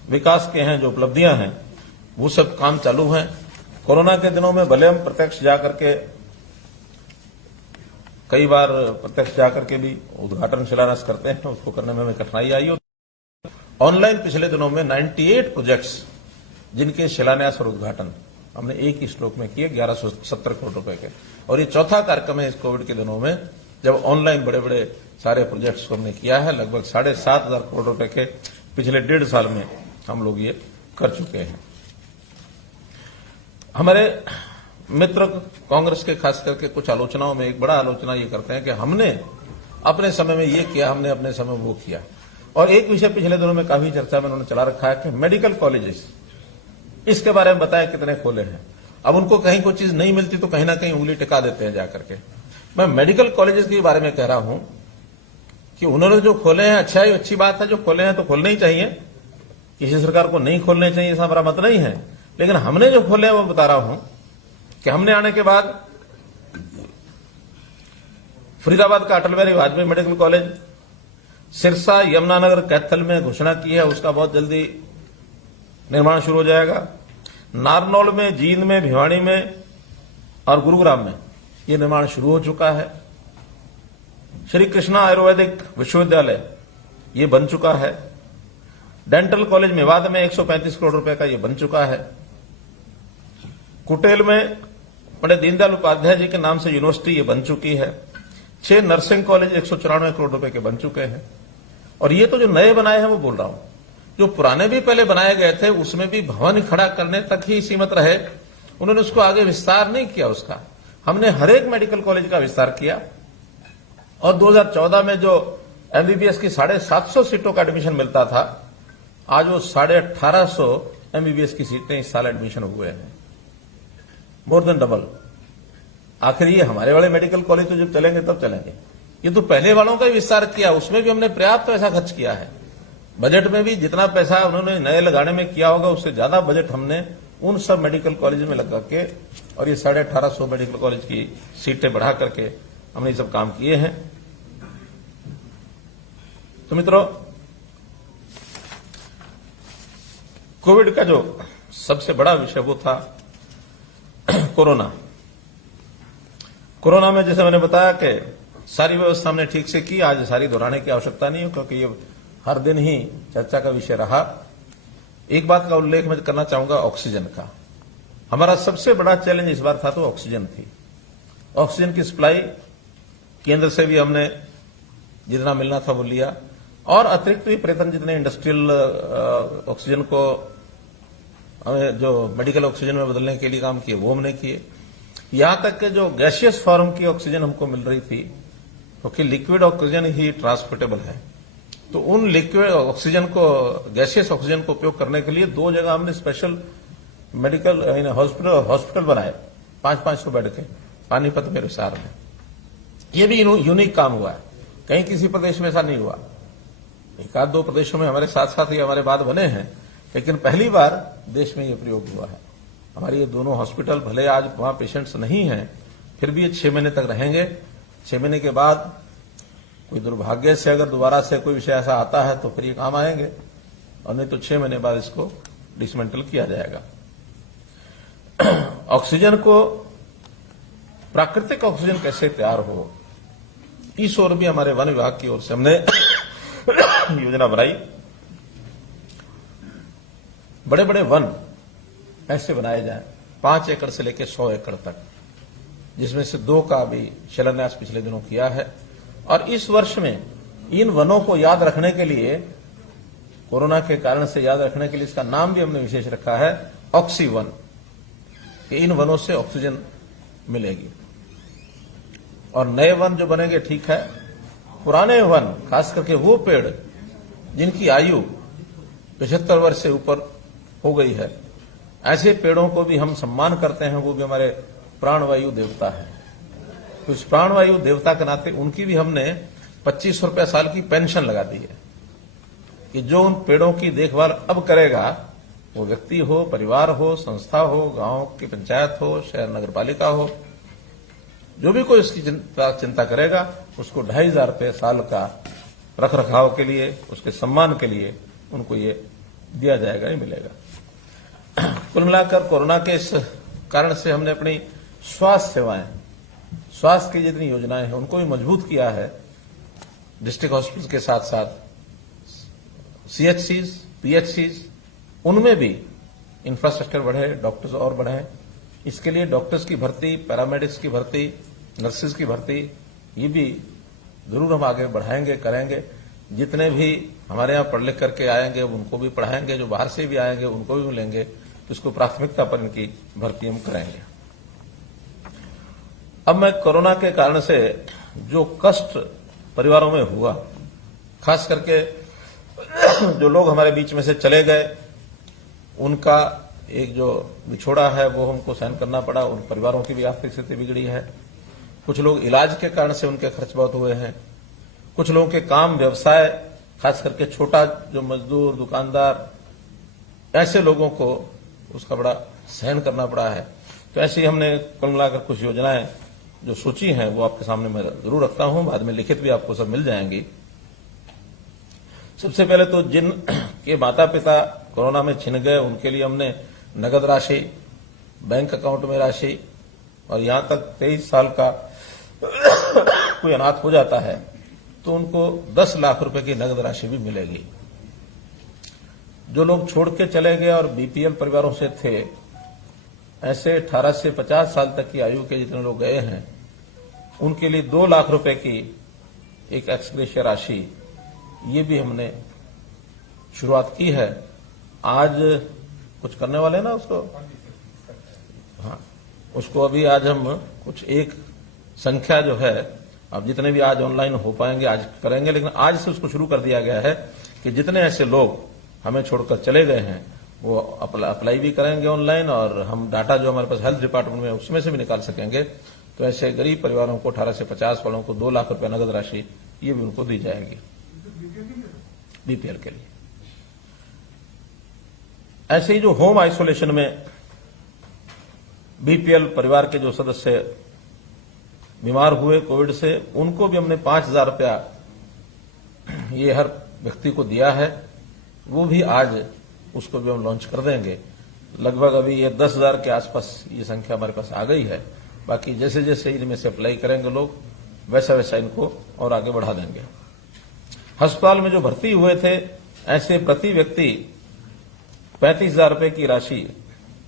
विकास के हैं, जो उपलब्धियां हैं, वो सब काम चालू हैं। कोरोना के दिनों में भले हम प्रत्यक्ष जाकर के कई बार प्रत्यक्ष जाकर के भी उद्घाटन शिलान्यास करते हैं, उसको करने में हमें कठिनाई आई। ऑनलाइन पिछले दिनों में 98 प्रोजेक्ट्स जिनके शिलान्यास और उद्घाटन हमने एक ही श्लोक में किए 1170 करोड़ रुपए के, और ये चौथा कार्यक्रम है इस कोविड के दिनों में जब ऑनलाइन बड़े बड़े सारे प्रोजेक्ट्स को हमने किया है। लगभग 7,500 करोड़ रुपए के पिछले 1.5 साल में हम लोग ये कर चुके हैं। हमारे मित्र कांग्रेस के खास करके कुछ आलोचनाओं में एक बड़ा आलोचना ये करते हैं कि हमने अपने समय में ये किया, हमने अपने समय में वो किया। और एक विषय पिछले दिनों में काफी चर्चा में उन्होंने चला रखा है कि मेडिकल कॉलेजेस, इसके बारे में बताया कितने खोले हैं। अब उनको कहीं कोई चीज नहीं मिलती तो कहीं ना कहीं उंगली टिका देते हैं जाकर के। मैं मेडिकल कॉलेजेस के बारे में कह रहा हूं कि उन्होंने जो खोले हैं अच्छा ही अच्छी बात है, जो खोले हैं तो खोलने ही चाहिए, किसी सरकार को नहीं खोलने चाहिए ऐसा हमारा मत नहीं है। लेकिन हमने जो खोले हैं वो बता रहा हूं कि हमने आने के बाद फरीदाबाद का अटल बिहारी वाजपेयी मेडिकल कॉलेज, सिरसा यमुनानगर कैथल में घोषणा की है, उसका बहुत जल्दी निर्माण शुरू हो जाएगा। नारनौल में, जींद में, भिवानी में और गुरुग्राम में ये निर्माण शुरू हो चुका है। श्री कृष्णा आयुर्वेदिक विश्वविद्यालय ये बन चुका है। डेंटल कॉलेज मेवात में 135 करोड़ रुपए का ये बन चुका है। कुटेल में पंडित दीनदयाल उपाध्याय जी के नाम से यूनिवर्सिटी ये बन चुकी है। 6 नर्सिंग कॉलेज 194 करोड़ रुपए के बन चुके हैं। और ये तो जो नए बनाए हैं वो बोल रहा हूं, जो पुराने भी पहले बनाए गए थे उसमें भी भवन खड़ा करने तक ही सीमित रहे, उन्होंने उसको आगे विस्तार नहीं किया उसका। हमने हर एक मेडिकल कॉलेज का विस्तार किया और 2014 में जो एमबीबीएस की 750 सीटों का एडमिशन मिलता था, आज वो 1850 एमबीबीएस की सीटें इस साल एडमिशन हुए हैं, मोर देन डबल। आखिर ये हमारे वाले मेडिकल कॉलेज तो जब चलेंगे तब चलेंगे। ये तो पहले वालों का ही विस्तार किया, उसमें भी हमने पर्याप्त पैसा खर्च किया है। बजट में भी जितना पैसा उन्होंने नए लगाने में किया होगा उससे ज्यादा बजट हमने उन सब मेडिकल कॉलेज में लगा के और ये 1850 मेडिकल कॉलेज की सीटें बढ़ा करके हमने ये सब काम किए हैं। तो मित्रों, कोविड का जो सबसे बड़ा विषय वो था कोरोना। कोरोना में जैसे मैंने बताया कि सारी व्यवस्था हमने ठीक से की, आज सारी दोहराने की आवश्यकता नहीं है क्योंकि ये हर दिन ही चर्चा का विषय रहा। एक बात का उल्लेख मैं करना चाहूंगा, ऑक्सीजन का। हमारा सबसे बड़ा चैलेंज इस बार था तो ऑक्सीजन थी। ऑक्सीजन की सप्लाई केंद्र से भी हमने जितना मिलना था वो लिया और अतिरिक्त भी प्रयत्न जितने इंडस्ट्रियल ऑक्सीजन को हमें जो मेडिकल ऑक्सीजन में बदलने के लिए काम किए वो हमने किए। यहां तक कि जो गैसियस फॉर्म की ऑक्सीजन हमको मिल रही थी क्योंकि लिक्विड ऑक्सीजन ही ट्रांसपोर्टेबल है, तो उन लिक्विड ऑक्सीजन को, गैसियस ऑक्सीजन को उपयोग करने के लिए 2 जगह हमने स्पेशल मेडिकल हॉस्पिटल बनाए 500-500 बेड के, पानीपत में, हिसार में। ये भी यूनिक काम हुआ है, कहीं किसी प्रदेश में ऐसा नहीं हुआ। 1-2 प्रदेशों में हमारे साथ साथ ही हमारे बाद बने हैं, लेकिन पहली बार देश में ये प्रयोग हुआ है। हमारे ये दोनों हॉस्पिटल भले आज वहां पेशेंट्स नहीं हैं, फिर भी ये 6 महीने तक रहेंगे। 6 महीने के बाद कोई दुर्भाग्य से अगर दोबारा से कोई विषय ऐसा आता है तो फिर ये काम आएंगे, और नहीं तो 6 महीने बाद इसको डिसमेंटल किया जाएगा। ऑक्सीजन को, प्राकृतिक ऑक्सीजन कैसे तैयार हो, इस ओर भी हमारे वन विभाग की ओर से हमने योजना बनाई। बड़े बड़े वन ऐसे बनाए जाएं 5 एकड़ से लेकर 100 एकड़ तक, जिसमें से 2 का भी शिलान्यास पिछले दिनों किया है। और इस वर्ष में इन वनों को याद रखने के लिए, कोरोना के कारण से याद रखने के लिए, इसका नाम भी हमने विशेष रखा है ऑक्सीवन, कि इन वनों से ऑक्सीजन मिलेगी। और नए वन जो बनेंगे ठीक है, पुराने वन, खास करके वो पेड़ जिनकी आयु 75 वर्ष से ऊपर हो गई है, ऐसे पेड़ों को भी हम सम्मान करते हैं। वो भी हमारे प्राणवायु देवता है। तो इस प्राणवायु देवता के नाते उनकी भी हमने 2500 रुपया साल की पेंशन लगा दी है, कि जो उन पेड़ों की देखभाल अब करेगा, वो व्यक्ति हो, परिवार हो, संस्था हो, गांव की पंचायत हो, शहर नगर पालिका हो, जो भी कोई इसकी चिंता करेगा, उसको 2500 रुपये साल का रख रखाव के लिए, उसके सम्मान के लिए उनको ये दिया जाएगा, ही मिलेगा। कुल मिलाकर कोरोना के इस कारण से हमने अपनी स्वास्थ्य सेवाएं, स्वास्थ्य की जितनी योजनाएं हैं, उनको भी मजबूत किया है। डिस्ट्रिक्ट हॉस्पिटल के साथ साथ CHCs, PHCs, उनमें भी इंफ्रास्ट्रक्चर बढ़े, डॉक्टर्स और बढ़े। इसके लिए डॉक्टर्स की भर्ती, पैरामेडिक्स की भर्ती, नर्सेज की भर्ती, ये भी जरूर हम आगे बढ़ाएंगे, करेंगे। जितने भी हमारे यहाँ पढ़ लिख करके आएंगे उनको भी पढ़ाएंगे, जो बाहर से भी आएंगे उनको भी मिलेंगे, तो इसको प्राथमिकता पर इनकी भर्ती हम करेंगे। अब मैं कोरोना के कारण से जो कष्ट परिवारों में हुआ, खास करके जो लोग हमारे बीच में से चले गए, उनका एक जो बिछोड़ा है वो हमको सहन करना पड़ा। उन परिवारों की भी आर्थिक स्थिति बिगड़ी है। कुछ लोग इलाज के कारण से उनके खर्च बहुत हुए हैं। कुछ लोगों के काम व्यवसाय, खास करके छोटा जो मजदूर, दुकानदार, ऐसे लोगों को उसका बड़ा सहन करना पड़ा है। तो ऐसे ही हमने कुल मिलाकर कुछ योजनाएं जो सूची हैं वो आपके सामने मैं जरूर रखता हूं, बाद में लिखित भी आपको सब मिल जाएंगी। सबसे पहले तो जिन के माता पिता कोरोना में छिन गए, उनके लिए हमने नगद राशि, बैंक अकाउंट में राशि, और यहां तक 23 साल का कोई अनाथ हो जाता है तो उनको 10 लाख रुपए की नगद राशि भी मिलेगी। जो लोग छोड़ के चले गए और BPL परिवारों से थे, ऐसे 18 से 50 साल तक की आयु के जितने लोग गए हैं, उनके लिए 2 लाख रुपए की एक एक्स ग्रेशिया राशि, ये भी हमने शुरुआत की है। आज कुछ करने वाले हैं ना उसको, हाँ, उसको अभी आज हम कुछ एक संख्या जो है, अब जितने भी आज ऑनलाइन हो पाएंगे आज करेंगे, लेकिन आज से उसको शुरू कर दिया गया है कि जितने ऐसे लोग हमें छोड़कर चले गए हैं वो अप्लाई भी करेंगे ऑनलाइन, और हम डाटा जो हमारे पास हेल्थ डिपार्टमेंट में उसमें से भी निकाल सकेंगे। तो ऐसे गरीब परिवारों को, 18 से 50 वालों को 2 लाख रुपए नगद राशि ये भी उनको दी जाएगी BPL के लिए। ऐसे ही जो होम आइसोलेशन में BPL परिवार के जो सदस्य बीमार हुए कोविड से, उनको भी हमने 5000 रुपया ये हर व्यक्ति को दिया है। वो भी आज उसको भी हम लॉन्च कर देंगे। लगभग अभी ये 10,000 के आसपास ये संख्या हमारे पास आ गई है। बाकी जैसे जैसे इनमें से अप्लाई करेंगे लोग, वैसा वैसा इनको और आगे बढ़ा देंगे। अस्पताल में जो भर्ती हुए थे, ऐसे प्रति व्यक्ति 35,000 रुपए की राशि,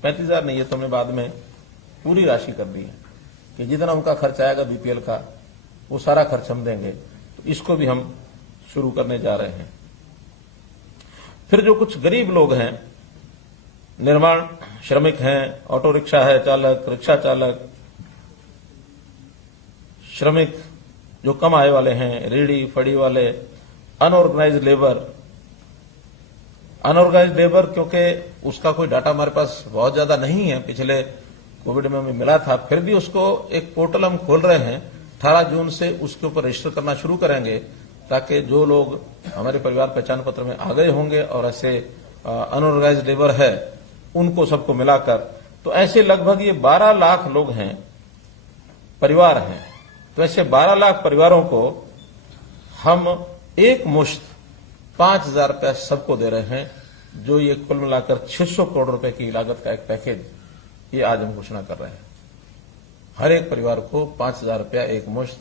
35,000 नहीं, ये तो हमने बाद में पूरी राशि कर दी है कि जितना उनका खर्च आएगा BPL का, वो सारा खर्च हम देंगे। तो इसको भी हम शुरू करने जा रहे हैं। फिर जो कुछ गरीब लोग हैं, निर्माण श्रमिक हैं, ऑटो रिक्शा है चालक, रिक्शा चालक, श्रमिक जो कम आय वाले हैं, रेहड़ी फड़ी वाले, अनऑर्गेनाइज्ड लेबर, क्योंकि उसका कोई डाटा हमारे पास बहुत ज्यादा नहीं है, पिछले कोविड में हमें मिला था, फिर भी उसको एक पोर्टल हम खोल रहे हैं। 18 जून से उसके ऊपर रजिस्टर करना शुरू करेंगे, ताकि जो लोग हमारे परिवार पहचान पत्र में आ गए होंगे और ऐसे अनऑर्गेनाइज्ड लेबर है, उनको सबको मिलाकर, तो ऐसे लगभग ये 12 लाख लोग हैं, परिवार हैं। तो ऐसे 12 लाख परिवारों को हम एक मुश्त 5,000 रुपया सबको दे रहे हैं, जो ये कुल मिलाकर 600 करोड़ रुपए की लागत का एक पैकेज ये आज हम घोषणा कर रहे हैं। हर एक परिवार को 5,000 रुपया एक मुश्त।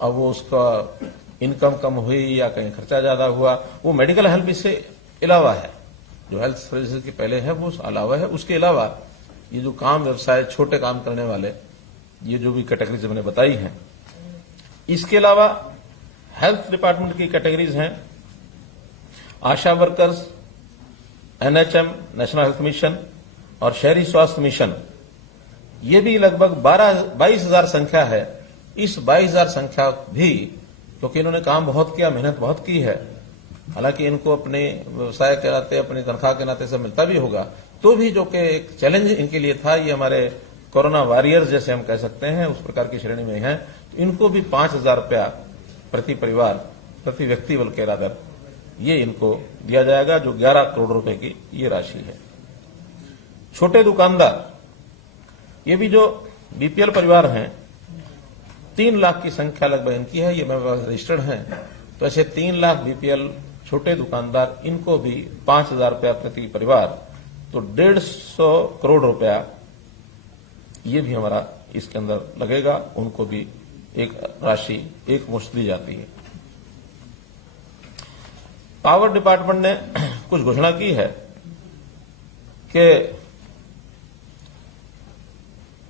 अब वो उसका इनकम कम हुई या कहीं खर्चा ज्यादा हुआ, वो मेडिकल हेल्प इससे अलावा है, जो हेल्थ सर्विसेज के पहले है वो अलावा है। उसके अलावा ये जो काम व्यवसाय छोटे काम करने वाले, ये जो भी कैटेगरीज मैंने बताई हैं, इसके अलावा हेल्थ डिपार्टमेंट की कैटेगरीज हैं ASHA workers, NHM National Health Mission और शहरी स्वास्थ्य मिशन। ये भी लगभग 22,000 संख्या है। इस 22,000 संख्या भी, क्योंकि इन्होंने काम बहुत किया, मेहनत बहुत की है, हालांकि इनको अपने व्यवसाय के नाते, अपनी तनख्वाह के नाते सब मिलता भी होगा, तो भी जो कि एक चैलेंज इनके लिए था, ये हमारे कोरोना वॉरियर्स जैसे हम कह सकते हैं, उस प्रकार की श्रेणी में हैं। तो इनको भी 5,000 रुपया प्रति परिवार, प्रति व्यक्ति बल्कि रादर, ये इनको दिया जाएगा, जो 11 करोड़ रुपए की ये राशि है। छोटे दुकानदार, ये भी जो बीपीएल परिवार हैं, 3 लाख की संख्या लगभग इनकी है, ये मेरे पास रजिस्टर्ड हैं। तो ऐसे 3 लाख बीपीएल छोटे दुकानदार, इनको भी 5,000 रुपया प्रति परिवार, तो 150 करोड़ रुपया ये भी हमारा इसके अंदर लगेगा। उनको भी एक राशि एक मुश्त दी जाती है। पावर डिपार्टमेंट ने कुछ घोषणा की है कि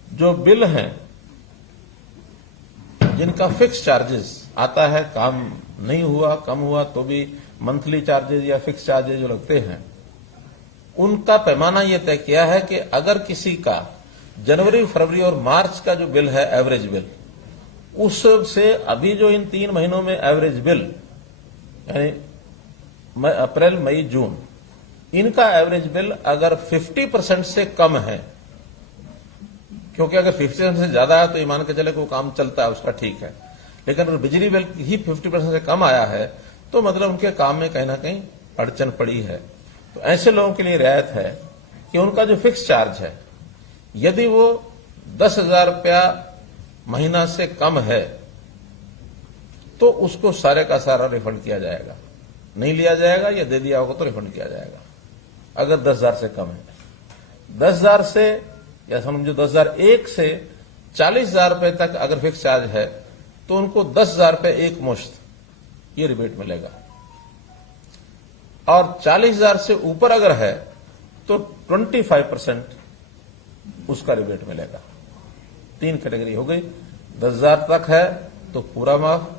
जो बिल हैं, जिनका फिक्स चार्जेस आता है, काम नहीं हुआ, कम हुआ तो भी मंथली चार्जेस या फिक्स चार्जेस जो लगते हैं, उनका पैमाना यह तय किया है कि अगर किसी का जनवरी, फरवरी और मार्च का जो बिल है, एवरेज बिल, उससे अभी जो इन 3 महीनों में एवरेज बिल, यानी अप्रैल, मई, जून, इनका एवरेज बिल अगर 50% से कम है, क्योंकि अगर 50% से ज्यादा है तो ये मान के चले कि वो काम चलता है, उसका ठीक है, लेकिन अगर बिजली बिल ही 50% से कम आया है तो मतलब उनके काम में कहीं ना कहीं अड़चन पड़ी है। तो ऐसे लोगों के लिए रियायत है कि उनका जो फिक्स चार्ज है, यदि वो 10,000 रुपया महीना से कम है तो उसको सारे का सारा रिफंड किया जाएगा, नहीं लिया जाएगा, या दे दिया होगा तो रिफंड किया जाएगा। अगर 10,000 से कम है, 10,000 से या समझो 10,001 से 40,000 रुपए तक अगर फिक्स चार्ज है तो उनको 10,000 रुपए एक मुश्त ये रिबेट मिलेगा, और 40,000 से ऊपर अगर है तो 25% उसका रिबेट मिलेगा। 3 कैटेगरी हो गई। 10,000 तक है तो पूरा माफ,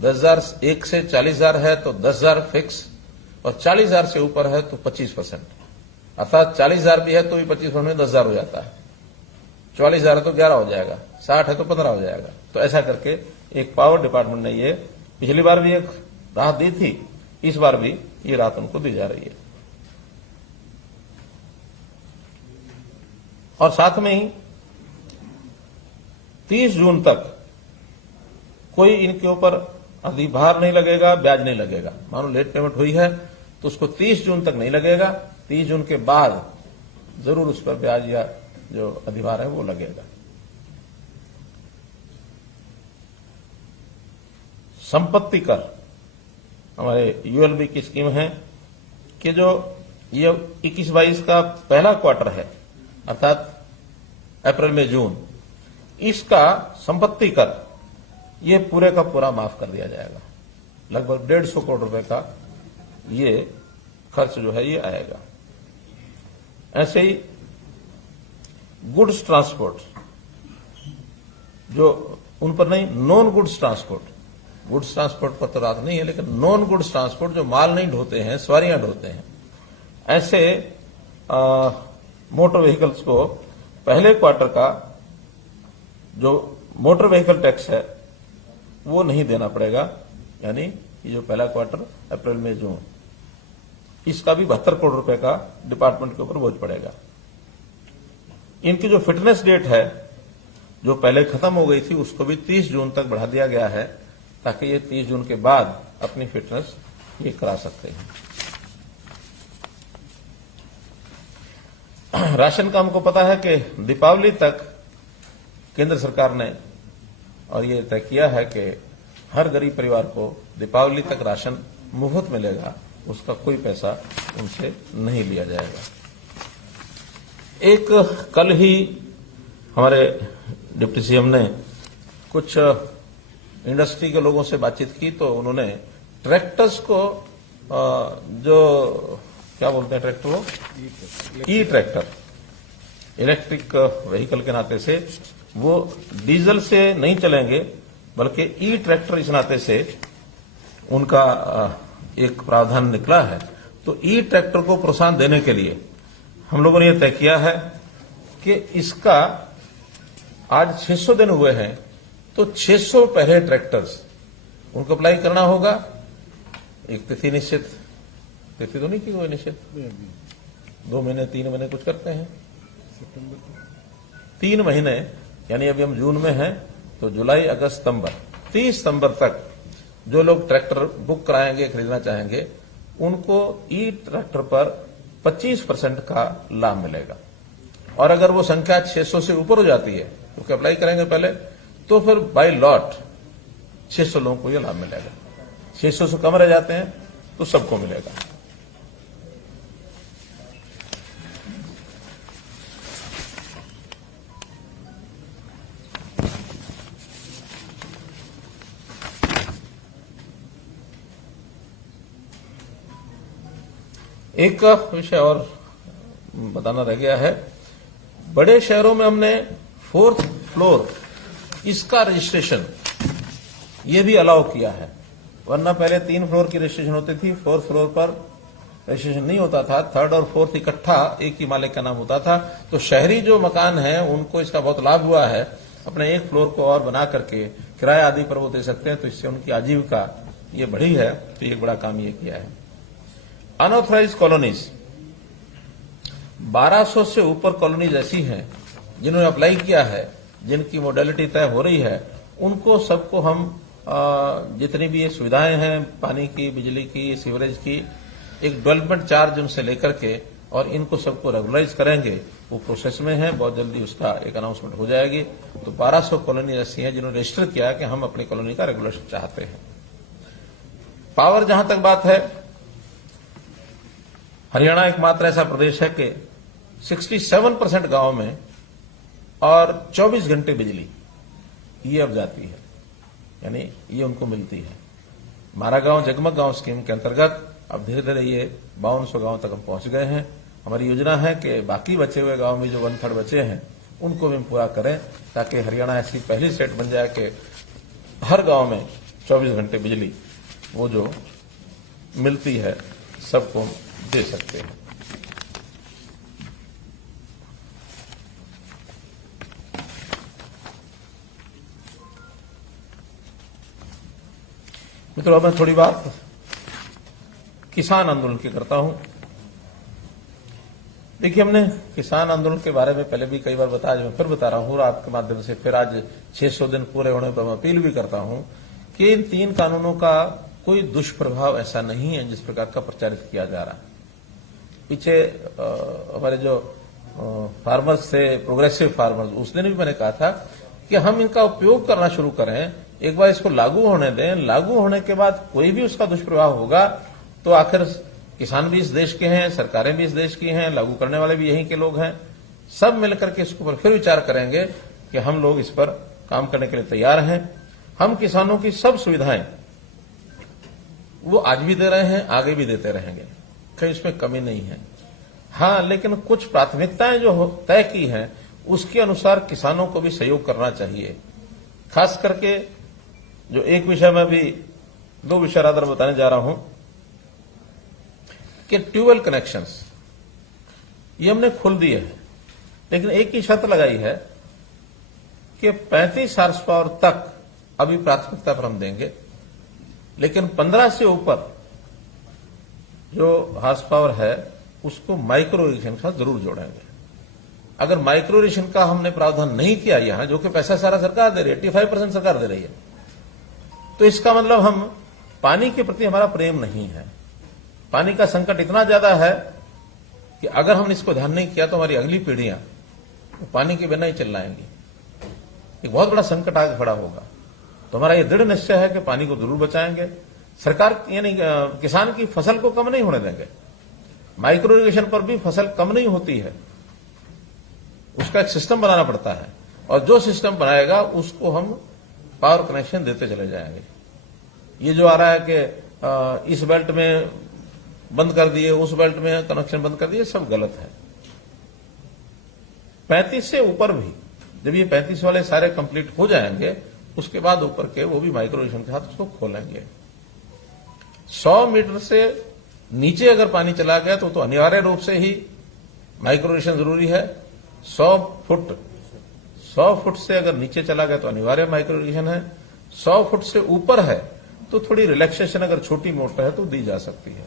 10,001 से 40,000 है तो 10,000 फिक्स, और 40,000 से ऊपर है तो 25%, अर्थात 40,000 भी है तो भी 25% में 10,000 हो जाता है, 44,000 है तो 11 हो जाएगा, 60 है तो 15 हो जाएगा। तो ऐसा करके एक पावर डिपार्टमेंट ने ये पिछली बार भी एक राहत दी थी, इस बार भी ये राहत उनको दी जा रही है। और साथ में ही 30 जून तक कोई इनके ऊपर अधिभार नहीं लगेगा, ब्याज नहीं लगेगा। मानो लेट पेमेंट हुई है तो उसको 30 जून तक नहीं लगेगा, 30 जून के बाद जरूर उस पर ब्याज या जो अधिभार है वो लगेगा। संपत्ति कर, हमारे यूएलबी की स्कीम है कि जो ये 21-22 का पहला क्वार्टर है, अर्थात अप्रैल में जून, इसका संपत्ति कर ये पूरे का पूरा माफ कर दिया जाएगा। लगभग 150 करोड़ रुपए का ये खर्च जो है ये आएगा। ऐसे ही गुड्स ट्रांसपोर्ट, जो उन पर नहीं, non goods transport, goods transport पर तो रात नहीं है, लेकिन नॉन गुड्स ट्रांसपोर्ट जो माल नहीं ढोते हैं, सवारियां ढोते हैं, ऐसे मोटर व्हीकल्स को पहले क्वार्टर का जो मोटर व्हीकल टैक्स है वो नहीं देना पड़ेगा। यानी ये जो पहला क्वार्टर अप्रैल में जून, इसका भी 72 करोड़ रुपए का डिपार्टमेंट के ऊपर बोझ पड़ेगा। इनकी जो फिटनेस डेट है जो पहले खत्म हो गई थी उसको भी 30 जून तक बढ़ा दिया गया है, ताकि ये 30 जून के बाद अपनी फिटनेस ये करा सकते हैं। राशन का हमको पता है कि दीपावली तक केंद्र सरकार ने और ये तय किया है कि हर गरीब परिवार को दीपावली तक राशन मुफ्त मिलेगा, उसका कोई पैसा उनसे नहीं लिया जाएगा। एक कल ही हमारे डिप्टी सीएम ने कुछ इंडस्ट्री के लोगों से बातचीत की तो उन्होंने ट्रैक्टर्स को जो क्या बोलते हैं ट्रैक्टर को, ई ट्रैक्टर, इलेक्ट्रिक व्हीकल के नाते से वो डीजल से नहीं चलेंगे, बल्कि ई ट्रैक्टर इस नाते से उनका एक प्रावधान निकला है। तो ई ट्रैक्टर को प्रोत्साहन देने के लिए हम लोगों ने यह तय किया है कि इसका आज 600 दिन हुए हैं, तो 600 पहले ट्रैक्टर्स उनको अप्लाई करना होगा। एक तिथि निश्चित, तिथि तो नहीं की कोई निश्चित, 2 महीने 3 महीने कुछ करते हैं, 3 महीने, यानी अभी हम जून में हैं, तो जुलाई अगस्त सितंबर, 30 सितंबर तक जो लोग ट्रैक्टर बुक कराएंगे, खरीदना चाहेंगे, उनको ई ट्रैक्टर पर 25% का लाभ मिलेगा। और अगर वो संख्या 600 से ऊपर हो जाती है, क्योंकि अप्लाई करेंगे पहले, तो फिर बाय लॉट 600 लोगों को यह लाभ मिलेगा। 600 से कम रह जाते हैं तो सबको मिलेगा। एक विषय और बताना रह गया है। बड़े शहरों में हमने 4th फ्लोर इसका रजिस्ट्रेशन ये भी अलाउ किया है, वरना पहले 3 फ्लोर की रजिस्ट्रेशन होती थी, 4th फ्लोर पर रजिस्ट्रेशन नहीं होता था। 3rd और 4th इकट्ठा एक ही मालिक का नाम होता था। तो शहरी जो मकान है उनको इसका बहुत लाभ हुआ है, अपने एक फ्लोर को और बना करके किराया आदि पर वो दे सकते हैं, तो इससे उनकी आजीविका ये बढ़ी है। तो एक बड़ा काम ये किया है। अनऑथराइज्ड कॉलोनीज 1200 से ऊपर कॉलोनीज ऐसी हैं जिन्होंने अप्लाई किया है, जिनकी मोडेलिटी तय हो रही है, उनको सबको हम जितनी भी ये सुविधाएं हैं, पानी की, बिजली की, सीवरेज की, एक डेवलपमेंट चार्ज उनसे लेकर के और इनको सबको रेगुलराइज करेंगे। वो प्रोसेस में है, बहुत जल्दी उसका एक अनाउंसमेंट हो जाएगी। तो 1200 कॉलोनी ऐसी हैं जिन्होंने रजिस्टर किया है कि हम अपनी कॉलोनी का रेगुलेशन चाहते हैं। पावर जहां तक बात है, हरियाणा एकमात्र ऐसा प्रदेश है कि 67% गांव में और 24 घंटे बिजली ये अब जाती है, यानी ये उनको मिलती है। हमारा गांव जगमग गांव स्कीम के अंतर्गत अब धीरे धीरे ये 5200 गांव तक हम पहुंच गए हैं। हमारी योजना है कि बाकी बचे हुए गांव में जो 1/3 बचे हैं उनको भी हम पूरा करें, ताकि हरियाणा ऐसी पहली स्टेट बन जाए कि हर गांव में 24 घंटे बिजली वो जो मिलती है सबको दे सकते हैं। मित्रों, अब मैं थोड़ी बात किसान आंदोलन की करता हूं। देखिए, हमने किसान आंदोलन के बारे में पहले भी कई बार बताया, मैं फिर बता रहा हूं और आपके माध्यम से फिर आज 600 दिन पूरे होने पर मैं अपील भी करता हूं कि इन 3 कानूनों का कोई दुष्प्रभाव ऐसा नहीं है जिस प्रकार का प्रचारित किया जा रहा है। पीछे हमारे जो फार्मर्स थे, प्रोग्रेसिव फार्मर्स, उस दिन भी मैंने कहा था कि हम इनका उपयोग करना शुरू करें, एक बार इसको लागू होने दें। लागू होने के बाद कोई भी उसका दुष्प्रभाव होगा तो आखिर किसान भी इस देश के हैं, सरकारें भी इस देश की हैं, लागू करने वाले भी यहीं के लोग हैं, सब मिलकर के इसके ऊपर फिर विचार करेंगे कि हम लोग इस पर काम करने के लिए तैयार हैं। हम किसानों की सब सुविधाएं वो आज भी दे रहे हैं, आगे भी देते रहेंगे, कहीं इसमें कमी नहीं है। हाँ, लेकिन कुछ प्राथमिकताएं जो तय की हैं उसके अनुसार किसानों को भी सहयोग करना चाहिए। खास करके जो एक विषय में भी 2 विषय रादर बताने जा रहा हूं कि ट्यूबवेल कनेक्शंस ये हमने खोल दिए हैं, लेकिन एक ही शर्त लगाई है कि 35 हार्स पावर तक अभी प्राथमिकता पर हम देंगे, लेकिन 15 से ऊपर जो हार्स पावर है उसको माइक्रो इरिगेशन का जरूर जोड़ेंगे। अगर माइक्रो इरिगेशन का हमने प्रावधान नहीं किया यहां, जो कि पैसा सारा सरकार दे रही है, 85% सरकार दे रही है, तो इसका मतलब हम पानी के प्रति हमारा प्रेम नहीं है। पानी का संकट इतना ज्यादा है कि अगर हमने इसको ध्यान नहीं किया तो हमारी अगली पीढ़ियां पानी के बिना ही चिल्लाएंगी। एक बहुत बड़ा संकट आगे खड़ा होगा। तो हमारा ये दृढ़ निश्चय है कि पानी को जरूर बचाएंगे। सरकार यानी किसान की फसल को कम नहीं होने देंगे। माइक्रो इरिगेशन पर भी फसल कम नहीं होती है, उसका एक सिस्टम बनाना पड़ता है, और जो सिस्टम बनाएगा उसको हम पावर कनेक्शन देते चले जाएंगे। ये जो आ रहा है कि इस बेल्ट में बंद कर दिए, उस बेल्ट में कनेक्शन बंद कर दिए, सब गलत है। 35 से ऊपर भी, जब ये 35 वाले सारे कंप्लीट हो जाएंगे, उसके बाद ऊपर के वो भी माइक्रो इरिगेशन के साथ उसको खोलेंगे। 100 मीटर से नीचे अगर पानी चला गया तो अनिवार्य रूप से ही माइक्रो इरिगेशन जरूरी है। 100 फुट से अगर नीचे चला गया तो अनिवार्य माइक्रो इरिगेशन है। 100 फुट से ऊपर है तो थोड़ी रिलैक्सेशन अगर छोटी मोटर है तो दी जा सकती है।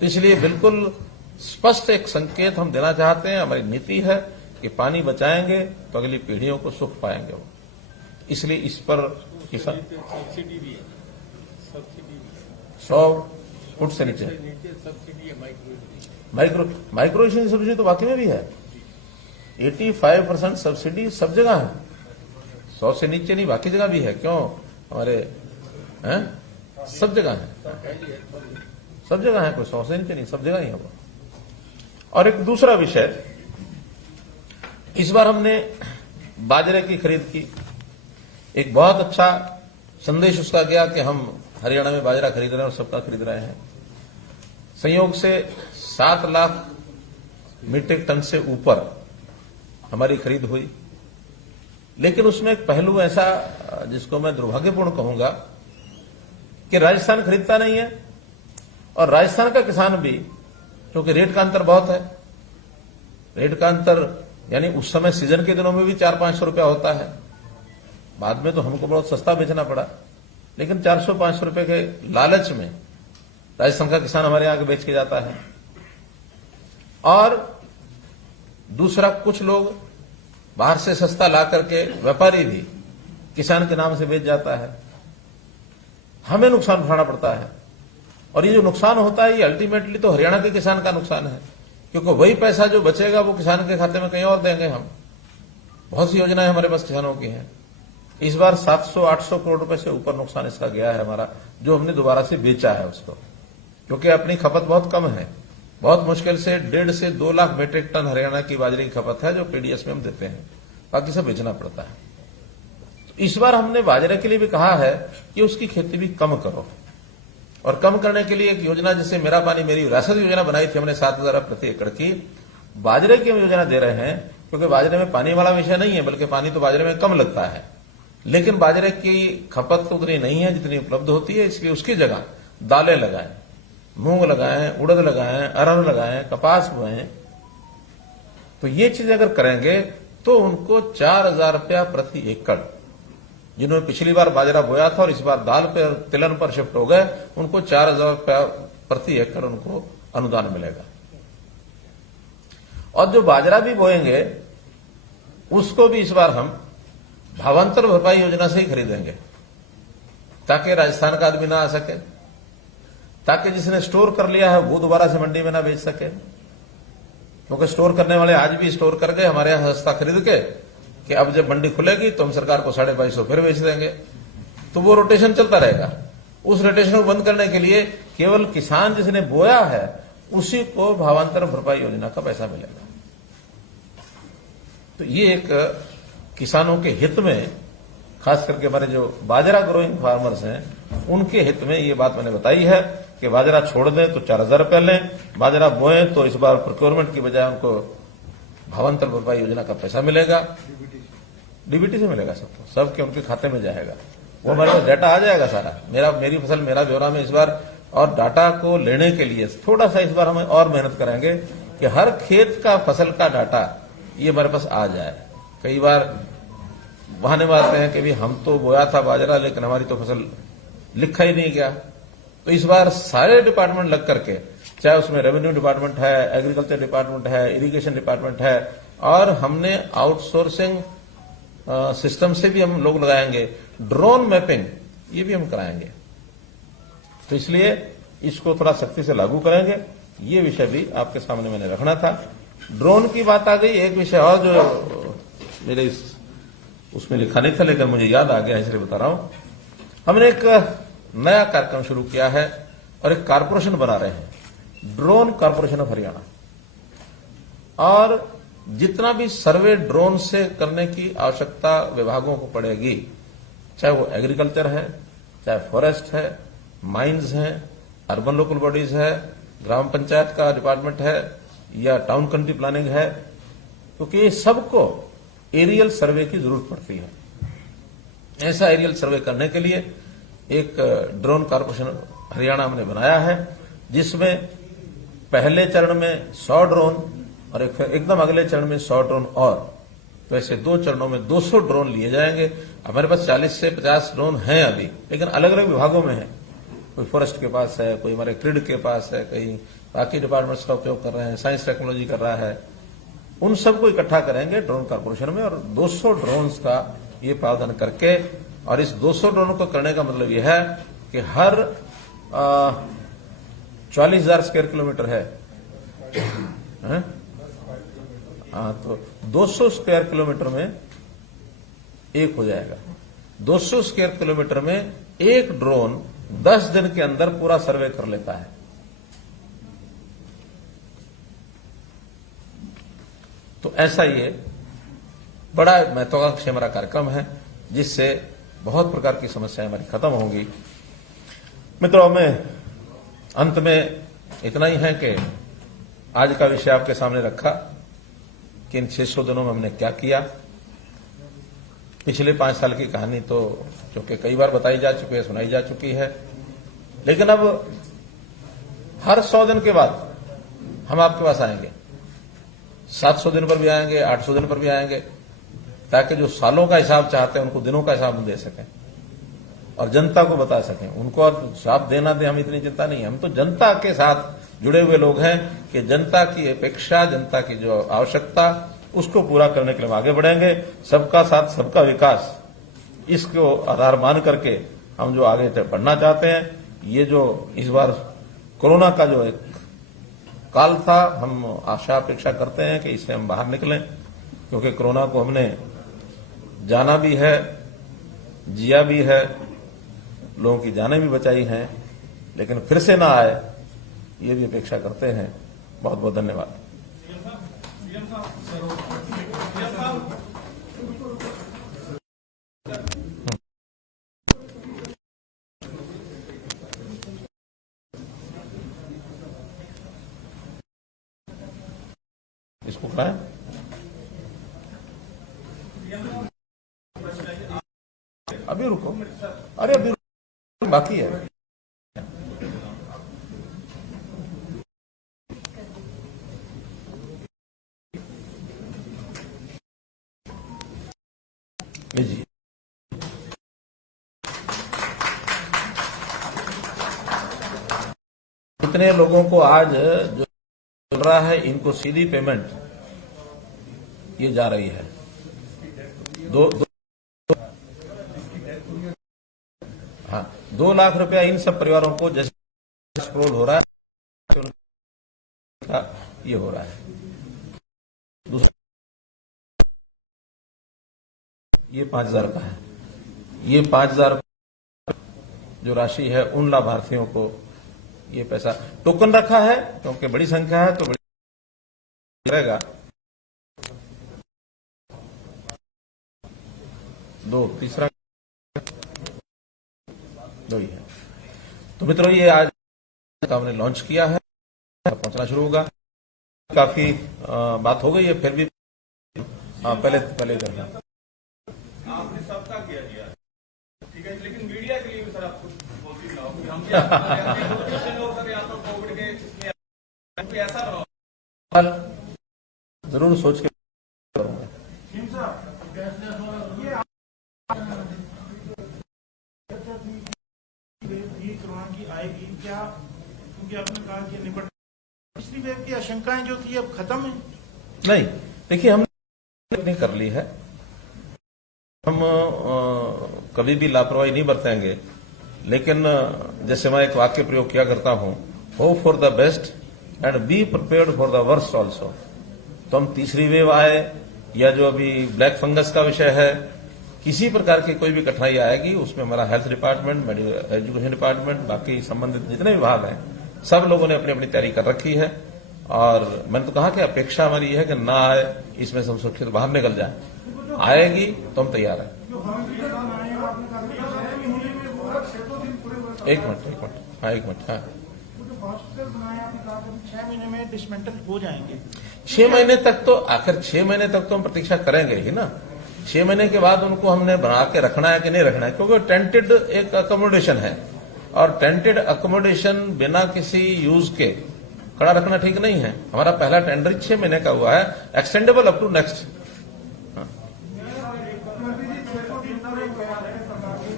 तो इसलिए बिल्कुल स्पष्ट एक संकेत हम देना चाहते हैं, हमारी नीति है कि पानी बचाएंगे तो अगली पीढ़ियों को सुख पाएंगे वो। इसलिए इस पर सब्सिडी भी है, 100 फुट से नीचे सब्सिडी है माइक्रो इरिगेशन की सब्सिडी तो वाकई में भी है। 85% सब्सिडी सब जगह है, 100 से नीचे नहीं, बाकी जगह भी है। क्यों? हमारे हैं सब जगह है, सब जगह है, कोई 100 से नीचे नहीं, सब जगह ही है वो। और एक दूसरा विषय, इस बार हमने बाजरे की खरीद की। एक बहुत अच्छा संदेश उसका गया कि हम हरियाणा में बाजरा खरीद रहे हैं और सबका खरीद रहे हैं। संयोग से 7 लाख मीट्रिक टन से ऊपर हमारी खरीद हुई। लेकिन उसमें एक पहलू ऐसा जिसको मैं दुर्भाग्यपूर्ण कहूंगा कि राजस्थान खरीदता नहीं है, और राजस्थान का किसान भी, क्योंकि रेट का अंतर बहुत है, रेट का अंतर यानी उस समय सीजन के दिनों में भी 400-500 रुपया होता है, बाद में तो हमको बहुत सस्ता बेचना पड़ा। लेकिन 400-500 रुपए के लालच में राजस्थान का किसान हमारे यहां बेच के जाता है। और दूसरा, कुछ लोग बाहर से सस्ता ला करके, व्यापारी भी किसान के नाम से बेच जाता है, हमें नुकसान उठाना पड़ता है। और ये जो नुकसान होता है ये अल्टीमेटली तो हरियाणा के किसान का नुकसान है, क्योंकि वही पैसा जो बचेगा वो किसान के खाते में कहीं और देंगे हम। बहुत सी योजनाएं हमारे पास किसानों की हैं। इस बार 700-800 करोड़ रुपए से ऊपर नुकसान इसका गया है हमारा, जो हमने दोबारा से बेचा है उसको, क्योंकि अपनी खपत बहुत कम है। बहुत मुश्किल से 1.5 से 2 लाख मीट्रिक टन हरियाणा की बाजरे की खपत है जो पीडीएस में हम देते हैं, बाकी सब बेचना पड़ता है। तो इस बार हमने बाजरे के लिए भी कहा है कि उसकी खेती भी कम करो, और कम करने के लिए एक योजना जिसे मेरा पानी मेरी विरासत योजना बनाई थी हमने 7,000 प्रति एकड़ की, बाजरे की हम योजना दे रहे हैं। क्योंकि बाजरे में पानी वाला विषय नहीं है, बल्कि पानी तो बाजरे में कम लगता है, लेकिन बाजरे की खपत तो उतनी नहीं है जितनी उपलब्ध होती है। इसलिए उसकी जगह दालें लगाएं, मूंग लगाएं, उड़द लगाएं, अरहर लगाएं, कपास बोएं। तो ये चीजें अगर करेंगे तो उनको 4,000 रुपया प्रति एकड़, जिन्होंने पिछली बार बाजरा बोया था और इस बार दाल पर तिलहन पर शिफ्ट हो गए, उनको 4,000 रुपया प्रति एकड़ उनको अनुदान मिलेगा। और जो बाजरा भी बोएंगे उसको भी इस बार हम भावांतर भरपाई योजना से ही खरीदेंगे, ताकि राजस्थान का आदमी ना आ सके, ताकि जिसने स्टोर कर लिया है वो दोबारा से मंडी में ना बेच सके। क्योंकि स्टोर करने वाले आज भी स्टोर कर गए हमारे यहां सस्ता खरीद के, कि अब जब मंडी खुलेगी तो हम सरकार को 250 फिर बेच देंगे। तो वो रोटेशन चलता रहेगा। उस रोटेशन को बंद करने के लिए केवल किसान जिसने बोया है उसी को भावांतर भरपाई योजना का पैसा मिलेगा। तो ये एक किसानों के हित में, खास करके हमारे जो बाजरा ग्रोइंग फार्मर्स हैं उनके हित में ये बात मैंने बताई है कि बाजरा छोड़ दें तो 4,000 रुपया लें, बाजरा बोएं तो इस बार प्रोक्योरमेंट की बजाय उनको भावांतर भरपाई योजना का पैसा मिलेगा। डीबीटी से मिलेगा सबको, सबके उनके खाते में जाएगा। वो हमारे पास डाटा आ जाएगा सारा, मेरी फसल मेरा ब्यौरा में इस बार। और डाटा को लेने के लिए थोड़ा सा इस बार हमें और मेहनत करेंगे कि हर खेत का फसल का डाटा ये हमारे पास आ जाए। कई बार बहाने मारते हैं कि भी हम तो बोया था बाजरा लेकिन हमारी तो फसल लिखा ही नहीं गया। तो इस बार सारे डिपार्टमेंट लग करके, चाहे उसमें रेवेन्यू डिपार्टमेंट है, एग्रीकल्चर डिपार्टमेंट है, इरिगेशन डिपार्टमेंट है, और हमने आउटसोर्सिंग सिस्टम से भी हम लोग लगाएंगे, ड्रोन मैपिंग ये भी हम कराएंगे। तो इसलिए इसको थोड़ा सख्ती से लागू करेंगे। ये विषय भी आपके सामने मैंने रखना था। ड्रोन की बात आ गई, एक विषय और जो मेरे उसमें लिखा नहीं था लेकिन मुझे याद आ गया इसलिए बता रहा हूं। हमने एक नया कार्यक्रम शुरू किया है और एक कारपोरेशन बना रहे हैं, ड्रोन कारपोरेशन ऑफ हरियाणा। और जितना भी सर्वे ड्रोन से करने की आवश्यकता विभागों को पड़ेगी, चाहे वो एग्रीकल्चर है, चाहे फॉरेस्ट है, माइंस है, अर्बन लोकल बॉडीज है, ग्राम पंचायत का डिपार्टमेंट है, या टाउन कंट्री प्लानिंग है, क्योंकि ये सबको एरियल सर्वे की जरूरत पड़ती है। ऐसा एरियल सर्वे करने के लिए एक ड्रोन कॉर्पोरेशन हरियाणा हमने बनाया है, जिसमें पहले चरण में 100 ड्रोन और एकदम अगले चरण में 100 ड्रोन और, तो ऐसे 2 चरणों में 200 ड्रोन लिए जाएंगे। हमारे पास 40 से 50 ड्रोन हैं अभी, लेकिन अलग अलग विभागों में है। कोई फॉरेस्ट के पास है, कोई हमारे ग्रिड के पास है, कहीं बाकी डिपार्टमेंट्स का उपयोग कर रहे हैं, साइंस टेक्नोलॉजी कर रहा है। उन सबको इकट्ठा करेंगे ड्रोन कॉर्पोरेशन में और 200 ड्रोन्स का ये प्रावधान करके, और इस 200 ड्रोन को करने का मतलब यह है कि हर 40,000 स्क्वायर किलोमीटर है, तो 200 स्क्वायर किलोमीटर में एक हो जाएगा। 200 स्क्वायर किलोमीटर में एक ड्रोन 10 दिन के अंदर पूरा सर्वे कर लेता है। तो ऐसा ये बड़ा महत्वाकांक्षी हमारा कार्यक्रम है, जिससे बहुत प्रकार की समस्याएं हमारी खत्म होंगी। मित्रों, में अंत में इतना ही है कि आज का विषय आपके सामने रखा कि इन 600 दिनों में हमने क्या किया। पिछले 5 साल की कहानी तो चूंकि कई बार बताई जा चुकी है, सुनाई जा चुकी है, लेकिन अब हर 100 दिन के बाद हम आपके पास आएंगे, 700 दिन पर भी आएंगे, 800 दिन पर भी आएंगे, ताकि जो सालों का हिसाब चाहते हैं उनको दिनों का हिसाब हम दे सकें और जनता को बता सकें। उनको और हिसाब देना दे, हम इतनी चिंता नहीं है। हम तो जनता के साथ जुड़े हुए लोग हैं कि जनता की अपेक्षा, जनता की जो आवश्यकता, उसको पूरा करने के लिए हम आगे बढ़ेंगे। सबका साथ सबका विकास, इसको आधार मान करके हम जो आगे बढ़ना चाहते हैं। ये जो इस बार कोरोना का जो एक काल था, हम आशा अपेक्षा करते हैं कि इससे हम बाहर निकलें, क्योंकि कोरोना को हमने जाना भी है, जिया भी है, लोगों की जानें भी बचाई हैं, लेकिन फिर से ना आए, ये भी अपेक्षा करते हैं। बहुत बहुत धन्यवाद। इसको खाएं। अभी रुको, अरे अभी बाकी है। जी, इतने लोगों को आज जो चल रहा है, इनको सीधी पेमेंट ये जा रही है। हाँ, 2 लाख रुपया इन सब परिवारों को जैसे स्क्रोल हो रहा है, ये हो रहा है। ये 5,000 का है। ये 5,000 जो राशि है, उन लाभार्थियों को ये पैसा टोकन रखा है, क्योंकि बड़ी संख्या है तो बड़ी रहेगा। 2 तीसरा 2 ही है। तो मित्रों, ये आज हमने लॉन्च किया है, पहुंचना शुरू होगा। काफी बात हो गई है, फिर भी पहले करना आपने सबका किया दिया, ठीक है, लेकिन मीडिया के लिए भी सर आप कुछ बोलती ना हो कि हम लोग सर यहाँ पर कोविड के इसमें ऐसा बनाओ, जरूर सोच के करूंगा। कोरोना की आएगी क्या, क्योंकि आपने कहा कि निपट पिछली वेव की आशंकाएं जो थी अब खत्म है? नहीं, देखिए, हमने कर ली है। हम कभी भी लापरवाही नहीं बरतेंगे, लेकिन जैसे मैं एक वाक्य प्रयोग किया करता हूं, hope for the best and be prepared for the worst also. तो हम तीसरी वेव आए या जो अभी ब्लैक फंगस का विषय है, किसी प्रकार की कोई भी कठिनाई आएगी, उसमें हमारा हेल्थ डिपार्टमेंट, एजुकेशन डिपार्टमेंट, बाकी संबंधित जितने विभाग हैं, सब लोगों ने अपनी अपनी तैयारी कर रखी है। और मैंने तो कहा कि अपेक्षा हमारी है कि ना आए, इसमें से हम सुरक्षित बाहर निकल जाए। आएगी तो हम तैयार हैं। एक मिनट, हाँ, जो हॉस्पिटल बनाए आपने कहा कि 6 महीने में डिसमेंटल हो जाएंगे। 6 महीने तक तो आखिर 6 महीने तक तो हम प्रतीक्षा करेंगे ही ना। 6 महीने के बाद उनको हमने बना के रखना है कि नहीं रखना है, क्योंकि टेंटेड एक अकोमोडेशन है और टेंटेड अकोमोडेशन बिना किसी यूज के खड़ा रखना ठीक नहीं है। हमारा पहला टेंडर 6 महीने का हुआ है, एक्सटेंडेबल अप टू नेक्स्ट। मुख्यमंत्री जी 600 दिन पूरे गया है सरकार की,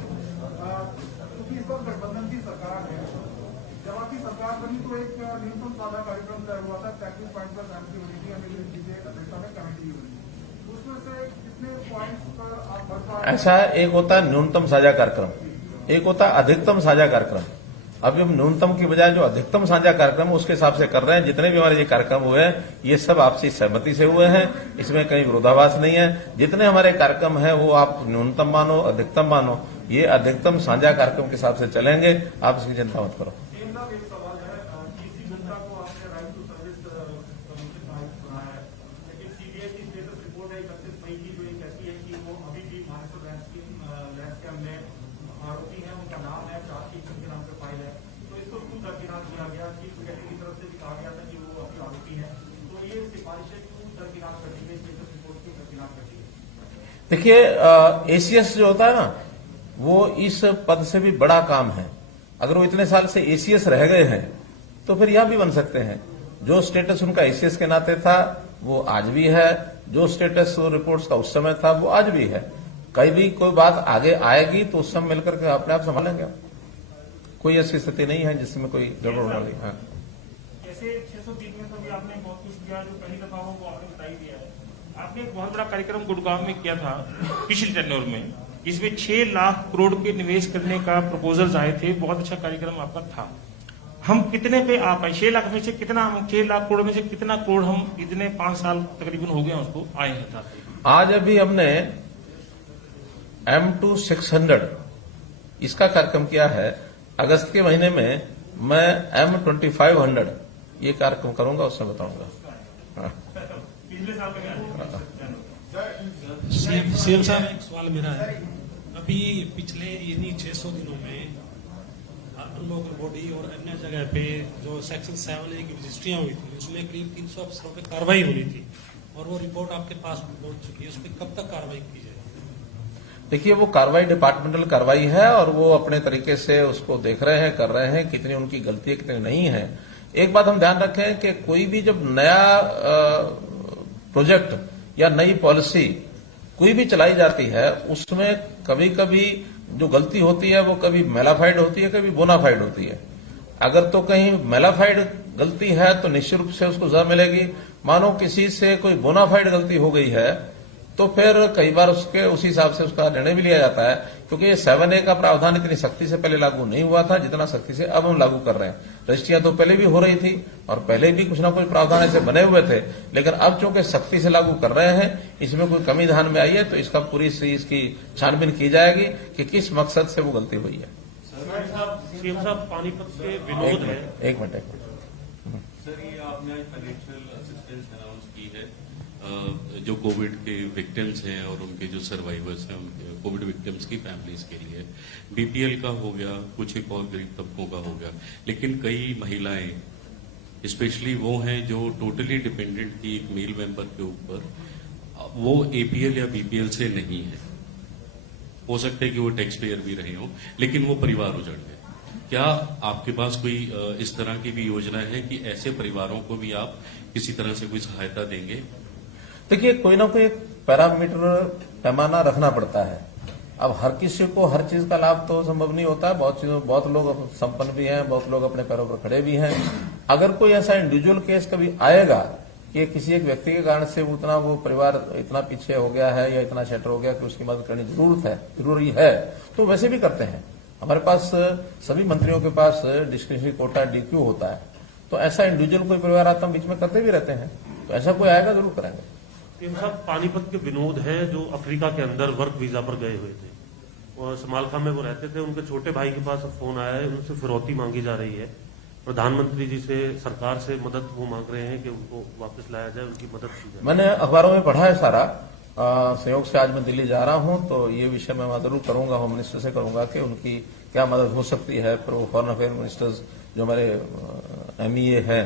क्योंकि इस वक्त गठबंधन की सरकार है। जब आपकी सरकार बनी तो एक न्यूनतम साझा कार्यक्रम तय हुआ था, 33 पॉइंट पर सहमति हुई थी, अनिल विजय की अध्यक्षता में कमेटी हुई। उसमें से कितने पॉइंट्स पर आप भर पा रहे हैं? ऐसा एक होता है न्यूनतम साझा कार्यक्रम, एक होता है अधिकतम साझा कार्यक्रम। अभी हम न्यूनतम की बजाय जो अधिकतम साझा कार्यक्रम है उसके हिसाब से कर रहे हैं। जितने भी हमारे ये कार्यक्रम हुए हैं ये सब आपसी सहमति से हुए हैं, इसमें कहीं विरोधाभास नहीं है। जितने हमारे कार्यक्रम हैं वो आप न्यूनतम मानो अधिकतम मानो, ये अधिकतम साझा कार्यक्रम के हिसाब से चलेंगे, आप इसकी चिंता मत करो। एक सवाल है, किसी जनता को आपने राइट टू सर्विस कमीशन बनाया है, लेकिन सीबीआई की स्टेटस रिपोर्ट है 31 मई की, जो ये कहती है कि वो अभी भी महाराष्ट्र लैंड स्कैम में आरोपी है, उनका नाम है, चार्जशीट उनके नाम पे फाइल है। तो इसको क्यों दरकिनार किया गया? चीफ सेक्रेटरी की तरफ से भी कहा गया था कि वो अभी आरोपी है, तो ये सिफारिशें क्यों दरकिनार कर दी गई, स्टेटस रिपोर्ट क्यों दरकिनार कर दी गई? देखिए एसीएस जो होता है ना, वो इस पद से भी बड़ा काम है। अगर वो इतने साल से एसीएस रह गए हैं तो फिर यह भी बन सकते हैं। जो स्टेटस उनका एसीएस के नाते था वो आज भी है, जो स्टेटस रिपोर्ट्स का उस समय था वो आज भी है। कहीं भी कोई बात आगे आएगी तो उस समय मिलकर के अपने आप संभालेंगे। कोई ऐसी स्थिति नहीं है जिसमें कोई गड़बड़ होने वाली है। ऐसे 603 में तो भी आपने बहुत कुछ किया, जो पहली दफा हो वो आपने बताई दिया है। आपने एक बहुत बड़ा कार्यक्रम गुड़गांव में किया था पिछले टेन्योर में, जिसमें 6 लाख करोड़ के निवेश करने का प्रपोजल्स आए थे। बहुत अच्छा कार्यक्रम आपका था। हम कितने पे आ पाए? 6 लाख में से कितना, हम 6 लाख करोड़ में से कितना करोड़ हम इतने 5 साल तकरीबन हो गए उसको आए हैं था? आज अभी हमने M2 600 इसका कार्यक्रम किया है। अगस्त के महीने में मैं M2500 ये कार्यक्रम करूंगा, उससे बताऊंगा। पिछले साल में सीएम साहब एक सवाल मेरा है। अभी पिछले इन्हीं 600 दिनों में लोकल बॉडी और अन्य जगह पे जो सेक्शन 7A की रजिस्ट्रियां हुई थी उसमें करीब 300 अफसरों पे कार्रवाई होनी थी और वो रिपोर्ट आपके पास पहुंच चुकी है। उस पर कब तक कार्रवाई की जाएगी? देखिए वो कार्रवाई डिपार्टमेंटल कार्रवाई है और वो अपने तरीके से उसको देख रहे हैं, कर रहे हैं, कितनी उनकी गलती है कितनी नहीं है। एक बात हम ध्यान रखें कि कोई भी जब नया प्रोजेक्ट या नई पॉलिसी कोई भी चलाई जाती है उसमें कभी कभी जो गलती होती है वो कभी मेलाफाइड होती है, कभी बोनाफाइड होती है। अगर तो कहीं मेलाफाइड गलती है तो निश्चित रूप से उसको सजा मिलेगी। मानो किसी से कोई बोनाफाइड गलती हो गई है तो फिर कई बार उसके उसी हिसाब से उसका निर्णय भी लिया जाता है, क्योंकि ये 7A का प्रावधान इतनी सख्ती से पहले लागू नहीं हुआ था जितना सख्ती से अब हम लागू कर रहे हैं। रजिस्ट्रियां तो पहले भी हो रही थी और पहले भी कुछ ना कुछ प्रावधान ऐसे बने हुए थे, लेकिन अब चूंकि सख्ती से लागू कर रहे हैं, इसमें कोई कमी ध्यान में आई है तो इसका पूरी इसकी छानबीन की जाएगी कि किस मकसद से वो गलती हुई है। सीएम साहब पानीपत के विनोद है। एक मिनट सर, ये आपने आज फाइनेंशियल असिस्टेंस अनाउंस की है जो कोविड के विक्टिम्स हैं और उनके जो सर्वाइवर्स हैं, उनके कोविड विक्टिम्स की फैमिलीज के लिए। बीपीएल का हो गया, कुछ एक और गरीब तबकों का हो गया, लेकिन कई महिलाएं स्पेशली वो हैं जो टोटली डिपेंडेंट थी एक मेल मेंबर के ऊपर, वो एपीएल या बीपीएल से नहीं है। हो सकता है कि वो टैक्स पेयर भी रहे हों, लेकिन वो परिवार उजड़ गए। क्या आपके पास कोई इस तरह की भी योजना है कि ऐसे परिवारों को भी आप किसी तरह से कोई सहायता देंगे? देखिए कोई ना कोई पैरामीटर पैमाना रखना पड़ता है। अब हर किसी को हर चीज का लाभ तो संभव नहीं होता है। बहुत लोग संपन्न भी हैं, बहुत लोग अपने पैरों पर खड़े भी हैं। अगर कोई ऐसा इंडिविजुअल केस कभी आएगा कि किसी एक व्यक्ति के कारण से उतना वो परिवार इतना पीछे हो गया है या इतना शटर हो गया कि उसकी मदद करनी जरूरी है तो वैसे भी करते हैं। हमारे पास सभी मंत्रियों के पास डिस्क्रिशनरी कोटा डीक्यू होता है, तो ऐसा इंडिविजुअल कोई परिवार आता हम बीच में करते भी रहते हैं, तो ऐसा कोई आएगा जरूर करेंगे। साहब पानीपत के विनोद है जो अफ्रीका के अंदर वर्क वीजा पर गए हुए थे और समालखा में वो रहते थे। उनके छोटे भाई के पास फोन आया है, उनसे फिरौती मांगी जा रही है। प्रधानमंत्री जी से, सरकार से मदद वो मांग रहे हैं कि उनको वापस लाया जाए, उनकी मदद की जाए। मैंने अखबारों में पढ़ा है सारा। संयोग से आज मैं दिल्ली जा रहा हूं तो ये विषय मैं वहां जरूर करूंगा, होम मिनिस्टर से करूंगा कि उनकी क्या मदद हो सकती है, फिर वो फॉरेन अफेयर मिनिस्टर्स जो हमारे MEA है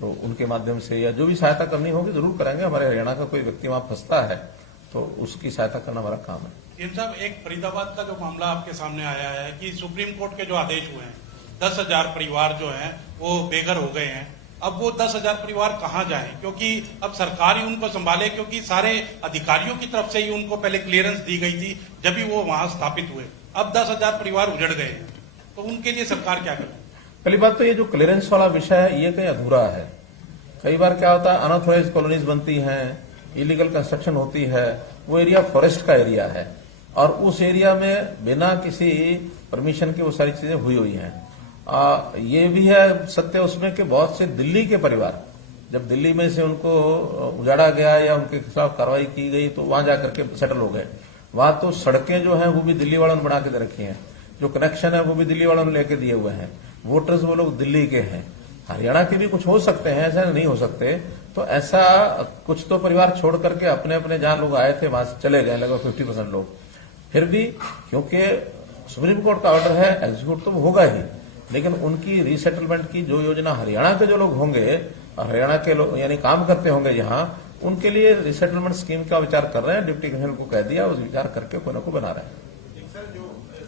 तो उनके माध्यम से या जो भी सहायता करनी होगी जरूर करेंगे। हमारे हरियाणा का कोई व्यक्ति वहां फंसता है तो उसकी सहायता करना हमारा काम है। इन साहब, एक फरीदाबाद का जो मामला आपके सामने आया है कि सुप्रीम कोर्ट के जो आदेश हुए हैं 10,000 परिवार जो हैं वो बेघर हो गए हैं। अब वो 10,000 परिवार कहाँ जाएं, क्योंकि अब सरकार ही उनको संभाले, क्योंकि सारे अधिकारियों की तरफ से ही उनको पहले क्लियरेंस दी गई थी जब भी वो वहां स्थापित हुए। अब 10,000 परिवार उजड़ गए हैं, तो उनके लिए सरकार क्या करे? पहली बात तो ये जो क्लियरेंस वाला विषय है ये कहीं अधूरा है। कई बार क्या होता है, अनऑथोराइज्ड कॉलोनीज बनती हैं, इलीगल कंस्ट्रक्शन होती है, वो एरिया फॉरेस्ट का एरिया है और उस एरिया में बिना किसी परमिशन के वो सारी चीजें हुई हैं। ये भी है सत्य उसमें कि बहुत से दिल्ली के परिवार जब दिल्ली में से उनको उजाड़ा गया या उनके खिलाफ कार्रवाई की गई तो वहां जाकर के सेटल हो गए। वहां तो सड़कें जो हैं वो भी दिल्ली वालों ने बना के दे रखी हैं, जो कनेक्शन है वो भी दिल्ली वालों ने लेके दिए हुए हैं, वोटर्स वो लोग दिल्ली के हैं। हरियाणा के भी कुछ हो सकते हैं, ऐसा नहीं हो सकते। तो ऐसा कुछ तो परिवार छोड़ करके अपने अपने जहां लोग आए थे वहां से चले गए, लगभग 50% लोग। फिर भी क्योंकि सुप्रीम कोर्ट का ऑर्डर है, एग्जीक्यूट तो होगा ही, लेकिन उनकी रीसेटलमेंट की जो योजना हरियाणा के जो लोग होंगे और हरियाणा के लोग यानी काम करते होंगे यहाँ, उनके लिए रीसेटलमेंट स्कीम का विचार कर रहे हैं। डिप्टी कमिश्नर को कह दिया, उस विचार करके कोई ना कोई बना रहे हैं। सर, जो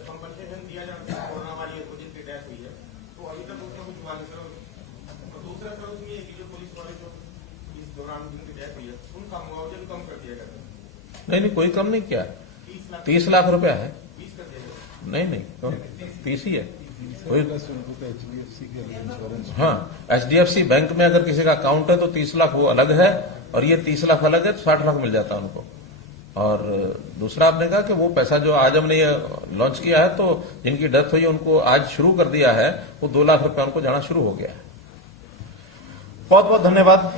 कंपनसेशन दिया जाता है कोरोना वाली जिनकी डेथ हुई है तो अभी तक उसका कुछ हुआ नहीं सर। और दूसरा सर उसमें ये कि जो पुलिस वाले जो इस दौरान जिनकी डेथ हुई है उनका मुआवजा कम कर दिया गया था। नहीं, कोई कम नहीं किया, 30 लाख रुपया है। 20 कर दिया गया। नहीं 30 ही है। हाँ, HDFC बैंक में अगर किसी का अकाउंट है तो 30 लाख वो अलग है और ये 30 लाख अलग है, तो 60 लाख मिल जाता है उनको। और दूसरा आपने कहा कि वो पैसा जो आज हमने ये लॉन्च किया है तो जिनकी डेथ हुई उनको आज शुरू कर दिया है, वो 2 लाख रुपया उनको जाना शुरू हो गया है। बहुत बहुत धन्यवाद।